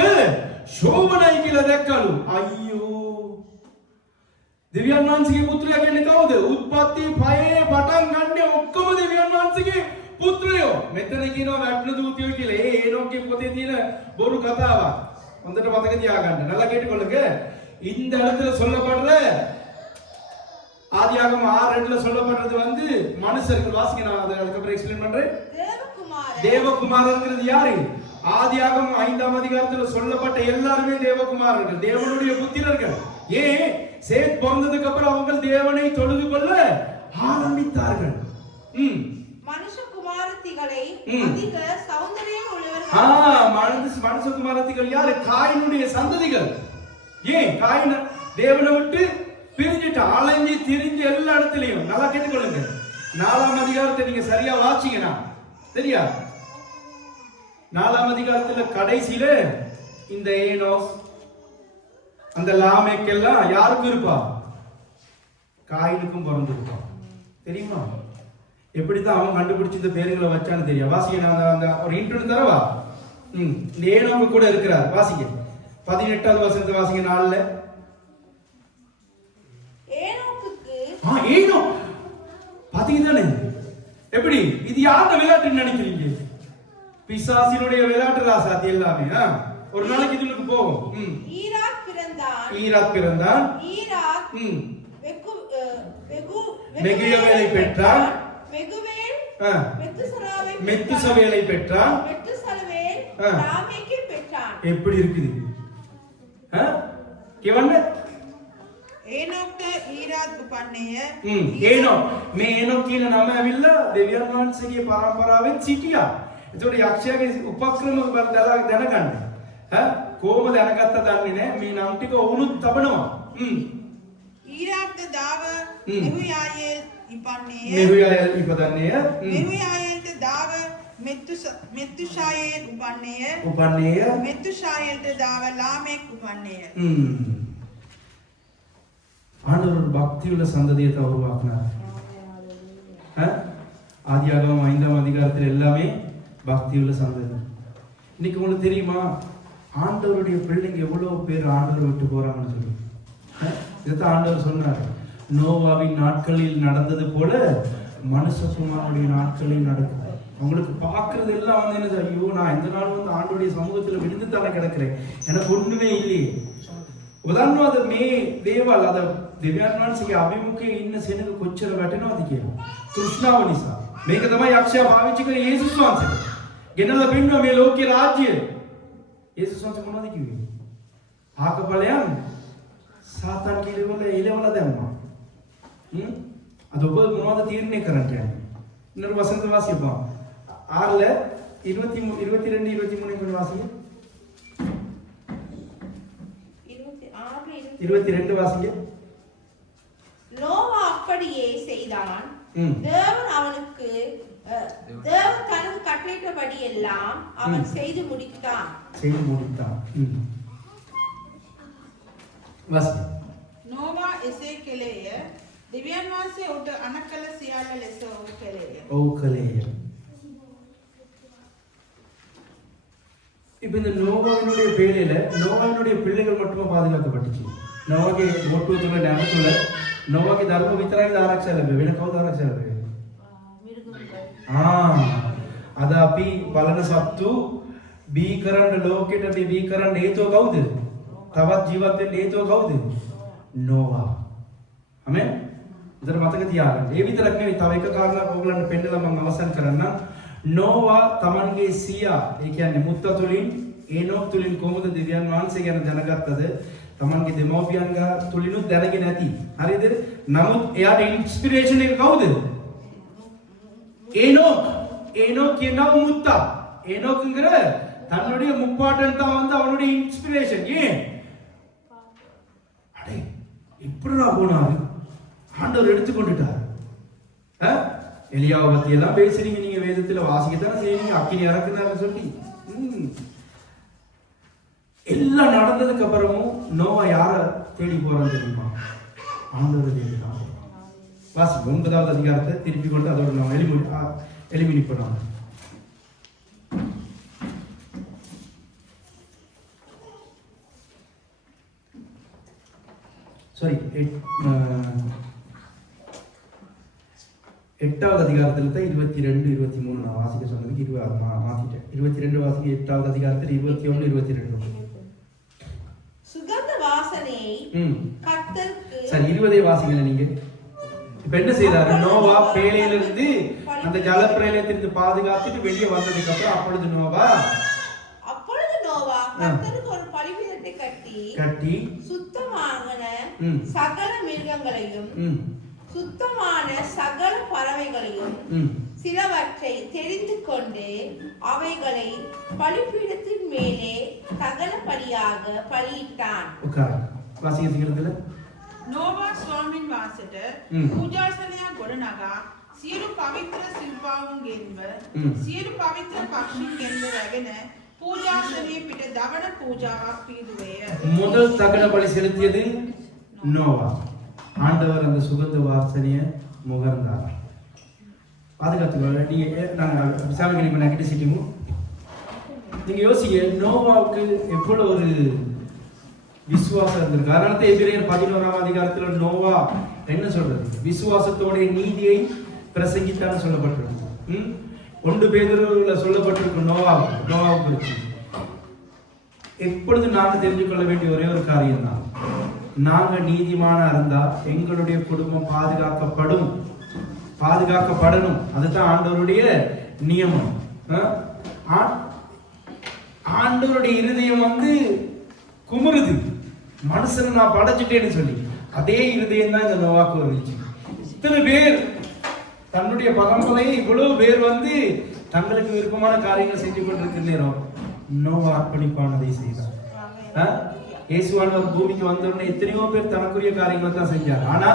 ශෝභනයි කියලා දැක්කලු. අයියෝ, දෙවියන් වහන්සේගේ පුත්‍රයා කියන්නේ කවුද? උත්පත්ති 5 පටන් ගන්න ඔක්කොම දෙවියන් වහන්සේගේ පුත්‍රයෝ. මෙතන කියනවා වැටුණු දූතයෝ කියලා. ඒනෝගේ පොතේ තියෙන බොරු කතාවක්. හොඳට මතක තියාගන්න. நல்லா கேட்டுக்கொள்ளுங்க. இந்த இடத்துல சொல்லப்படுற ஆதியாகம 6:2ல சொல்லப்படுறது வந்து மனுஷர்கள். வாசிங்க, நான் அதுக்கு அப்புறம் எக்ஸ்பிளைன் பண்றேன். தேவகுமாரங்கிறது யாரு? ஆதியாகம 5ஆம் அதிகாரத்துல சொல்லப்பட்ட எல்லாருமே தேவகுமாரர்கள், தேவனுடைய புத்திரர்கள். ஏன்? சேத் பிறந்ததுக்கு அப்புறம் அவங்க தேவனை தொழுது கொள்ள ஆரம்பித்தார்கள். மனுஷ குமாரத்திகளை அதிக சௌந்தரியம் உள்ளவர்கள். மனுஷ குமாரத்திகள் யாரு? காயினுடைய சந்ததிகள். ஏன்? காயின் தேவனை விட்டு பிரிஞ்சிட்டு அலைஞ்சி திரிஞ்சு எல்லா இடத்துலயும். நல்லா கேட்டுக்கொள்ளுங்க. 4ஆம் அதிகாரத்தை நீங்க சரியா வாசிங்கன்னா சரியா? 4ஆம் அதிகாரத்துல கடைசியில இந்த ஏனோஸ் அந்த லாமேக் எல்லாம் யாருக்கு இருப்பா? காயினுக்கும் பிறந்திருப்பா. தெரியுமா? எப்படிதான் அவன் கண்டுபிடிச்சு இந்த பேருங்களை வச்சான்னு தெரியும். வாசிங்க, நான் அந்த ஒரு இன்ட்ரோ தரவா? இந்த ஏனோக்கு கூட இருக்கிறார். வாசிங்க 18வது வசனத்தை வாசிங்க. 4ல ஏனோ பாத்தீங்கதானே? எப்படி இது யாரோட விளையாட்டுன்னு நினைக்கிறீங்க? பிசாசினுடைய விளையாட்டு ராசாத்தி எல்லாமே. ஒரு நாளைக்கு இதுக்கு போகும். ஈராக் பிறந்தான். மெகுயவேலை பெற்றான். மெத்துசவேலை பெற்றான். லாமேக்கை பெற்றான். எப்படி இருக்குது? කියවන්න ඒනොක්ට ඊරාත් උපන්නේය. ඒනොක් මේ ඒනොක් කියන නම ඇවිල්ලා දෙවියන් වහන්සේගේ පරම්පරාවෙන් සිටියා. එතකොට යක්ෂයාගේ උපක්‍රම දැනගන්න. කොහොම දැනගත්ත දන්නේ නැහැ. මේ නම් ටික වුණුත් තබනවා. ඊරාත් දාව මෙහුයායේල් ඉපන්නේය. මෙහුයායේල් ඉපදන්නේය. මෙහුයායේල්ට දාව මෙත්තුෂායේල් උපන්නේය. මෙත්තුෂායේල්ට දාව ලාමෙක් උපන්නේය. ஆண்டவர் பக்தியுள்ள சந்ததியை தான் உருவாக்குனார். ஆதியாகமம் 5ஆம் அதிகாரத்தில் எல்லாமே பக்தியுள்ள சந்ததி. இன்னைக்கு உங்களுக்கு தெரியுமா ஆண்டவருடைய பிள்ளைங்க எவ்வளவு பேர் ஆண்டவரை விட்டு போறாங்கன்னு சொல்லி இதைத்தான் ஆண்டவர் சொன்னார். நோவாவின் நாட்களில் நடந்தது போல மனுஷகுமாரனுடைய நாட்களில் நடக்கும். அவங்களுக்கு பார்க்கறது எல்லாம் வந்து என்ன, ஐயோ நான் எந்த நாளும் வந்து ஆண்டவருடைய சமூகத்தில் விழுந்து தானே கிடக்கிறேன், எனக்கு ஒண்ணுமே இல்லையே. උදාහරණවද මේ දේවල් අද දෙවියන් වහන්සේගේ අභිමුඛයේ ඉන්න සෙනඟ කොච්චර වැටෙනවද කියලා. තෘෂ්ණාව නිසා. මේක තමයි යක්ෂයා පාවිච්චි කරේ යේසුස් වහන්සේට. ගෙනල්ලා පෙන්නුවා මේ ලෝකේ රාජ්‍යය. යේසුස් වහන්සේ මොනවද කිව්වේ? ආකපලයන් සාතන් කිලවල එලවල දැම්මා. අද ඔබ මොනවද තීරණය කරන්න යන්නේ? ඉන්නර වසන්ත වාසියපා. ආරල 22 23 වාසිය 22 வாசிங்க. நோவா அப்படியே செய்தான். தேவன் அவனுக்கு தேவன் தனக்கு கட்டளையிட்டபடி எல்லாம் அவன் செய்து முடித்தான். வாசிங்க. නෝවා එසේ කෙලේය. දෙවියන් වහන්සේ උට අනකල සියල්ල ලෙස ඔහු කෙලේය. இப்ப இந்த நோவாவினுடைய பேழையில நோவாவினுடைய பிள்ளைகள் மட்டுமே பாதுகாக்கப்பட்டுச்சு. නෝවාගේ මොට්ටුව තුල නැම තුල නෝවාගේ ධර්ම විතරයි ආරක්ෂා ලැබෙන්නේ. වෙන කවුද ආරක්ෂා ලැබෙන්නේ? අද අපි බලන සත්තු බී කරන්න ලෝකෙට බී කරන්න හේතුව කවුද? තවත් ජීවත් වෙන්න හේතුව කවුද? නෝවා. ආමෙන්. ඉතින් මතක තියාගන්න. ඒ විතරක් නෙවෙයි තව එක කාරණාවක් ඔයගලන්ට පෙන්නලා මම අවසන් කරන්නම්. නෝවා තමන්ගේ සියා ඒ කියන්නේ මුත්ත තුලින් ඒනොක් තුලින් කොහොමද දෙවියන් වහන්සේ ගැන දැනගත්තද? තමන්ගේ දෙමෝපියන් තුලිනුත් දැනගෙන නැති. හරිද? නමුත් එයාට ඉන්ස්පිරේෂන් එක කවුද? ஏனோக் කියනවා මුත්තා. ஏனோக்குங்கிற தன்னுடைய முப்பாட்டன் தான் வந்து அவனுடைய இன்ஸ்பிரேஷன். ஏன் அடே இப்படிடா போனாரு, ஆண்டவர் எடுத்துக்கொண்டுட்டார். எலியாவை பத்தி எல்லாம் பேசுறீங்க நீங்க, வேதத்துல வாசிக்கத்தானே செய்றீங்க, அக்கினி இறக்குனாருன்னு சொல்லி. எல்லாம் நடந்ததுக்கு அப்புறமும் நோவா யார தேடி போறான்னு தெரியுமா? ஆண்டவரை தேடி தான். வாசி 9வது அதிகாரத்தை திருப்பி கொண்டு அதோட நம்ம எலிமினேட் பண்ணலாம். சாரி 8வது அதிகாரத்துல தான் 22 23 நான் வாசிக்க சொன்னதுக்கு 20 மாத்திட்டேன். 22 வாசிக்க 8வது அதிகாரத்துல 21 22 சுகந்த வாசனை கர்த்தருக்கு. சரி 20 வாசிக்கல நீங்க. இப்ப என்ன செய்தாரு? நோவா பேழையிலிருந்து அந்த ஜலப்பிரளயத்திலிருந்து பாதுகாத்துட்டு வெளியே வந்ததுக்கு அப்புறம் அப்பொழுது நோவா கர்த்தருக்கு ஒரு பலிபீடத்தை கட்டி சுத்தமான சகல மிருகங்களையும் சுத்தமான சகல பறவைகளையும் சிலவற்றை தெரிந்து கொண்டு அவைகளை பலிபீடத்தின் மேலே சகல பலியாக பலியிட்டான். வாசிக்க சீக்கிரத்துல. නෝවා ස්වාමින් වහන්සේට පූජාසනයක් ගොඩනගා සියලු පවිත්‍ර ශිල්පාවුන්ගෙන්ව සියලු පවිත්‍ර පක්ෂීන්ගෙන්ව රැගෙන පූජාසනයේ පිට දවන පූජාවක් පිළිදුවේය. முதல் தகன பலி செலுத்தியது நோவா. ஆண்டவர் அந்த சுகந்த வாசனையை முகர்ந்தார். பாதுகாத்துக்கொள்ள நீங்க நாங்கள் சாமிக்கு இப்போ நக்கிட்டு சிட்டிமோ நீங்க யோசிங்க, நோவாவுக்கு எவ்வளவு ஒரு விசுவாசம் இருந்திருக்கு. அதனால எபிரேயர் 11ஆம் அதிகாரத்துல நோவா என்ன சொல்றது? விசுவாசத்தோட நீதியை பிரசங்கித்தான்னு சொல்லப்பட்டிருக்கு. 1 பேதுருல சொல்லப்பட்டிருக்கு நோவாவை குறித்து. எப்பொழுது நாங்க தெரிஞ்சு கொள்ள வேண்டிய ஒரே ஒரு காரியம் தான், நாங்க நீதிமானா இருந்தா எங்களுடைய குடும்பம் பாதுகாக்கப்படணும். அதுதான் ஆண்டவருடைய நியமம். ஆண்டவருடைய இருதயம் வந்து குமுறுது. மனுஷனை நான் படைச்சிட்டேன்னு சொல்லி அதே இருதயம் தான் இந்த நோவாக்கு வந்துச்சு. இத்தனை பேர் தன்னுடைய பரம்பரையை இவ்வளவு பேர் வந்து தங்களுக்கு விருப்பமான காரியங்கள் செஞ்சு கொண்டிருக்கிற நேரம் நோவா அர்ப்பணிப்பானதை செய்தார். இயேசுவானவர் பூமிக்கு வந்தவுடனே எத்தனையோ பேர் தனக்குரிய காரியங்களை தான் செஞ்சார். ஆனா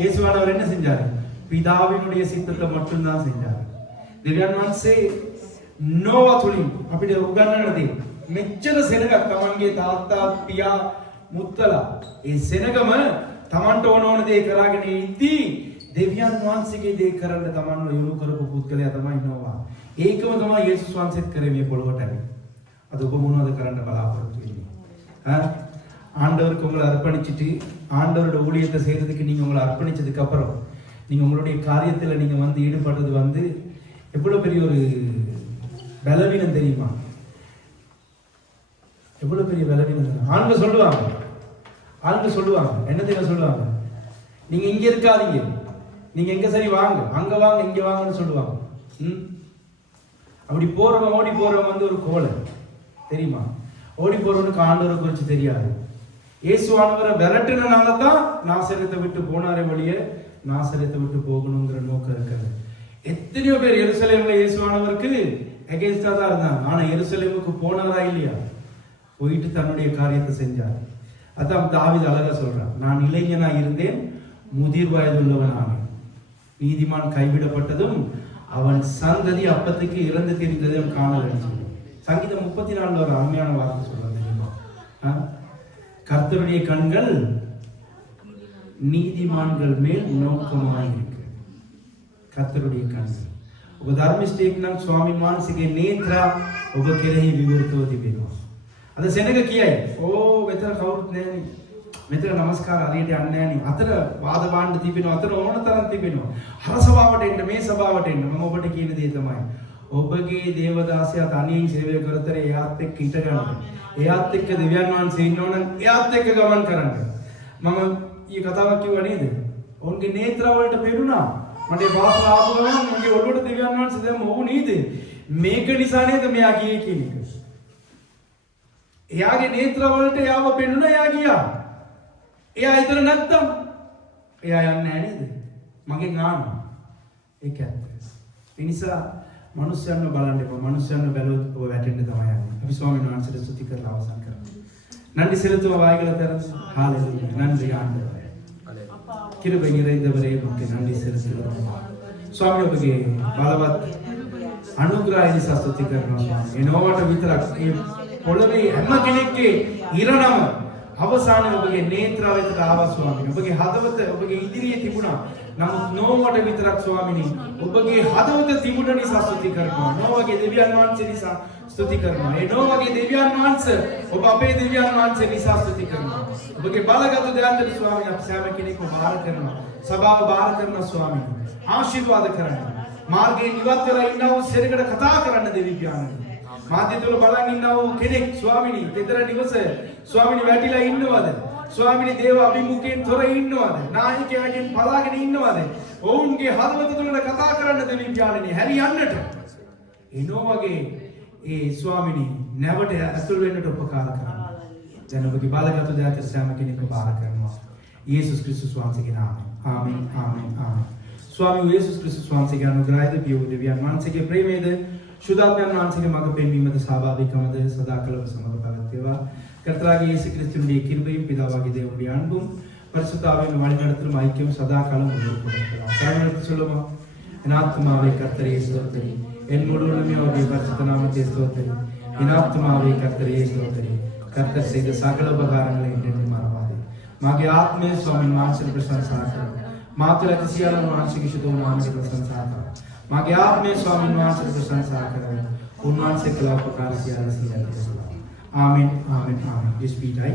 இயேசுவானவர் என்ன செஞ்சாரு? பிதாவினுடைய சித்தத்தை மட்டும்தான் செஞ்சார். දෙවියන් වහන්සේ නෝවා තුලින් අපිට උගන්වන දේ මෙච්චර සෙනගක් තමන්ගේ තාත්තා පියා මුත්තලා ඒ සෙනගම තමන්ට ඕන දේ කරාගෙන ඉද්දී දෙවියන් වහන්සේගේ දේ කරන්න තමන්ව යොමු කරපු පුද්ගලයා තමයි නෝවා. ඒකම තමයි යේසුස් වහන්සේත් කරේ මේ පොළොවට ඇවිත්. அது ඔබ මොනවද කරන්න බලාපොරොත්තු වෙන්නේ? ஆண்டவருக்கு உங்களை அர்ப்பணிச்சிட்டு ஆண்டவரோட ஊழியத்தை செய்யறதுக்கு நீங்க உங்களை அர்ப்பணிச்சதுக்கு அப்புறம் நீங்க உங்களுடைய காரியத்துல நீங்க வந்து ஈடுபடுறது வந்து எவ்வளவு பெரிய ஒரு பலவீனம் தெரியுமா? எவ்வளவு பெரிய பலவீனம். ஆண்கள் சொல்லுவாங்க என்ன தெரியும் சொல்லுவாங்க, நீங்க இங்க இருக்காதீங்க, நீங்க எங்க சரி வாங்க, அங்க வாங்க, இங்க வாங்கன்னு சொல்லுவாங்க. அப்படி போறவன் ஓடி போறவன் வந்து ஒரு கோலை தெரியுமா? ஓடி போறவனுக்கு ஆண்டவரை குறிச்சு தெரியாது. இயேசுவானவரை விரட்டினால தான் நாசரேத்தை விட்டு போனாரே வழிய நாசரேத்தை விட்டு போகணுங்கிற நோக்கம் இருக்கிறது. எத்தனையோ பேர் எருசலேம்ல இயேசுவானவருக்கு அகேன்ஸ்டா தான் இருந்தாங்க. ஆனா எருசலேமுக்கு போனாரா இல்லையா? போயிட்டு தன்னுடைய காரியத்தை செஞ்சார். அதான் தாவீது அழகா சொல்றான், நான் இளைஞனா இருந்தேன், முதிர் வயதுள்ளவன் ஆனேன். நீதிமான் கைவிடப்பட்டதும் அவன் சந்ததி அப்பத்துக்கு இறந்து தெரிந்ததும் காணலன்னு சொல்லி சங்கீதம் 34 ஒரு அருமையான வார்த்தை சொல்றாங்க. கர்த்தருடைய கண்கள் நீதிமான்கள் மேல் நோக்கமாக இருக்கு. கர்த்தருடைய கண்கள் ඔබ ධර්මිෂ්ඨයෙක් නම් ස්වාමීන් වහන්සේගේ නේත්‍රා ඔබ කෙරෙහි විවෘතව තිබෙනවා. අද සෙනග කියයි, "ඕ මෙතන කවුරුත් නැහැනේ. මෙතන නමස්කාර හරියට යන්නේ නැහැනේ. අතන වාද භාණ්ඩ තිබෙනවා. අතන ඕන තරම් තිබෙනවා. හර සභාවට එන්න, මේ සභාවට එන්න." මම ඔබට කියන දේ තමයි, ඔබගේ දේවදාසයා තනියෙන් සේවය කරතර එයාත් එක්ක හිට ගන්න. එයාත් එක්ක දෙවියන් වහන්සේ ඉන්නවනම් එයාත් එක්ක ගමන් කරන්න. මම ඊ කතාවක් කිව්වා නේද? ඔවුන්ගේ නේත්‍රා වලට පෙරුණා. මට වාස ආපු ගමන් මගේ ඔළුවට දෙවියන් වහන්සේ දැන් මොහු නේද? මේක නිසා නේද මෙයා ගියේ කියන එක. එයාගේ නේත්‍රා වලට යාව පෙනුණා, එයා ගියා. එයා හිතන නැත්තම් එයා යන්නේ නැහැ නේද? මගෙන් ආනවා. ඒක ඇත්ත. ඒ නිසා මනුස්සයන්ව බලන්න එපා. මනුස්සයන්ව බැලුවොත් ඔබ වැටෙන්න තමයි යන්නේ. අපි ස්වාමීන් වහන්සේට ස්තුති කරලා අවසන් කරමු. நன்றி செலுத்துவோம். வாய்களை திறந்து ஹalleluya. நன்றி ஆண்டவரே. கிருபை நிறைந்தவரே, உமக்கு நன்றி செலுத்துகிறோம். ස්වාමී ඔබගේ බලවත් අනුග්‍රහය නිසා ස්තුති කරනවා ස්වාමී. ඒ නෝවට විතරක් මේ පොළවේ හැම කෙනෙක්ගේ ඉරණම අවසානයේ ඔබගේ නේත්‍රා වෙතට ආවා ස්වාමී. ඔබගේ හදවත ඔබගේ ඉදිරියේ තිබුණා. නමුත් නෝවට විතරක් ස්වාමීනි ඔබගේ හදවත තිබුණ නිසා ස්තුති කරනවා. නෝවගේ දෙවියන් වහන්සේ නිසා ස්තුති කරනවා. ඒ නෝවගේ දෙවියන් වහන්සේ ඔබ අපේ දෙවියන් වහන්සේ නිසා ස්තුති කරනවා. ඔබගේ බලගත් දයන්තර ස්වාමී අප සෑම කෙනෙක්ම බාර කරනවා. සභාව බාර කරනවා ස්වාමී. ආශිර්වාද කරන්න. මාර්ගයෙන් ඉවත් වෙලා ඉන්නව සෙනගට කතා කරන්න දෙවි ඥානයි. මාධ්‍ය තුල බලන් ඉන්නව කෙනෙක් ස්වාමීනි දෙතර නිවස ස්වාමීනි වැටිලා ඉන්නවද? ස්වාමීනි දේව අභිමුඛයෙන් තොර ඉන්නවද? නායකයාගෙන් පලාගෙන ඉන්නවද? ඔවුන්ගේ හදවත තුලට කතා කරන්න දෙවි ඥානයි. හැරියන්නට එනෝ වගේ ඒ ස්වාමීනි නැවට ඇතුල් වෙන්නට උපකාර කරනවා. දැන් ඔබගේ බලගත් දයන්තර සෑම කෙනෙක්ම බාර කරනවා. යේසුස් ක්‍රිස්තුස් වහන්සේගේ නාමයෙන්. ආමෙන් ආමෙන් ආමෙන්. ස්වාමී යේසුස් ක්‍රිස්තුස් වහන්සේගේ අනුග්‍රහයද පියෝ දෙවියන් වහන්සේගේ ප්‍රේමයද සුදාත්මයන් වහන්සේගේ මඟ පෙන්වීමද සහභාගීකමද සදාකලම සමග පැවැත්වේවා. கர்த்தராகிய இயேசு கிறிஸ்துவினுடைய கிருபையும் பிதாவாகிய தேவனுடைய அன்பும் பரிசுத்த ஆவியின் வழிநடத்தலும் ஐக்கியம் சதாகாலம் உங்களுக்கு இருக்கலாம். கரங்களை சொல்லுமா? என் ஆத்துமாவை கர்த்தரையே ஸ்தோத்திரி, என் முழு உள்ளமே அவருடைய பரிசுத்த நாமத்தை ஸ்தோத்திரி. என் ஆத்துமாவை கர்த்தரையே ஸ்தோத்திரி, கர்த்தர் செய்த சகல உபகாரங்களை என்றென்று மறவாதே. मागे आत्मे स्वामी मानसिक प्रशंसा करो. मात्र अतिशयाला मानसिक शुद्ध मानसिक प्रशंसा करो. मागे आत्मे स्वामी मानसिक प्रशंसा करो. उन मानसिक कला प्रकार की आरती है. आमीन आमीन आमीन. जिस पीठाई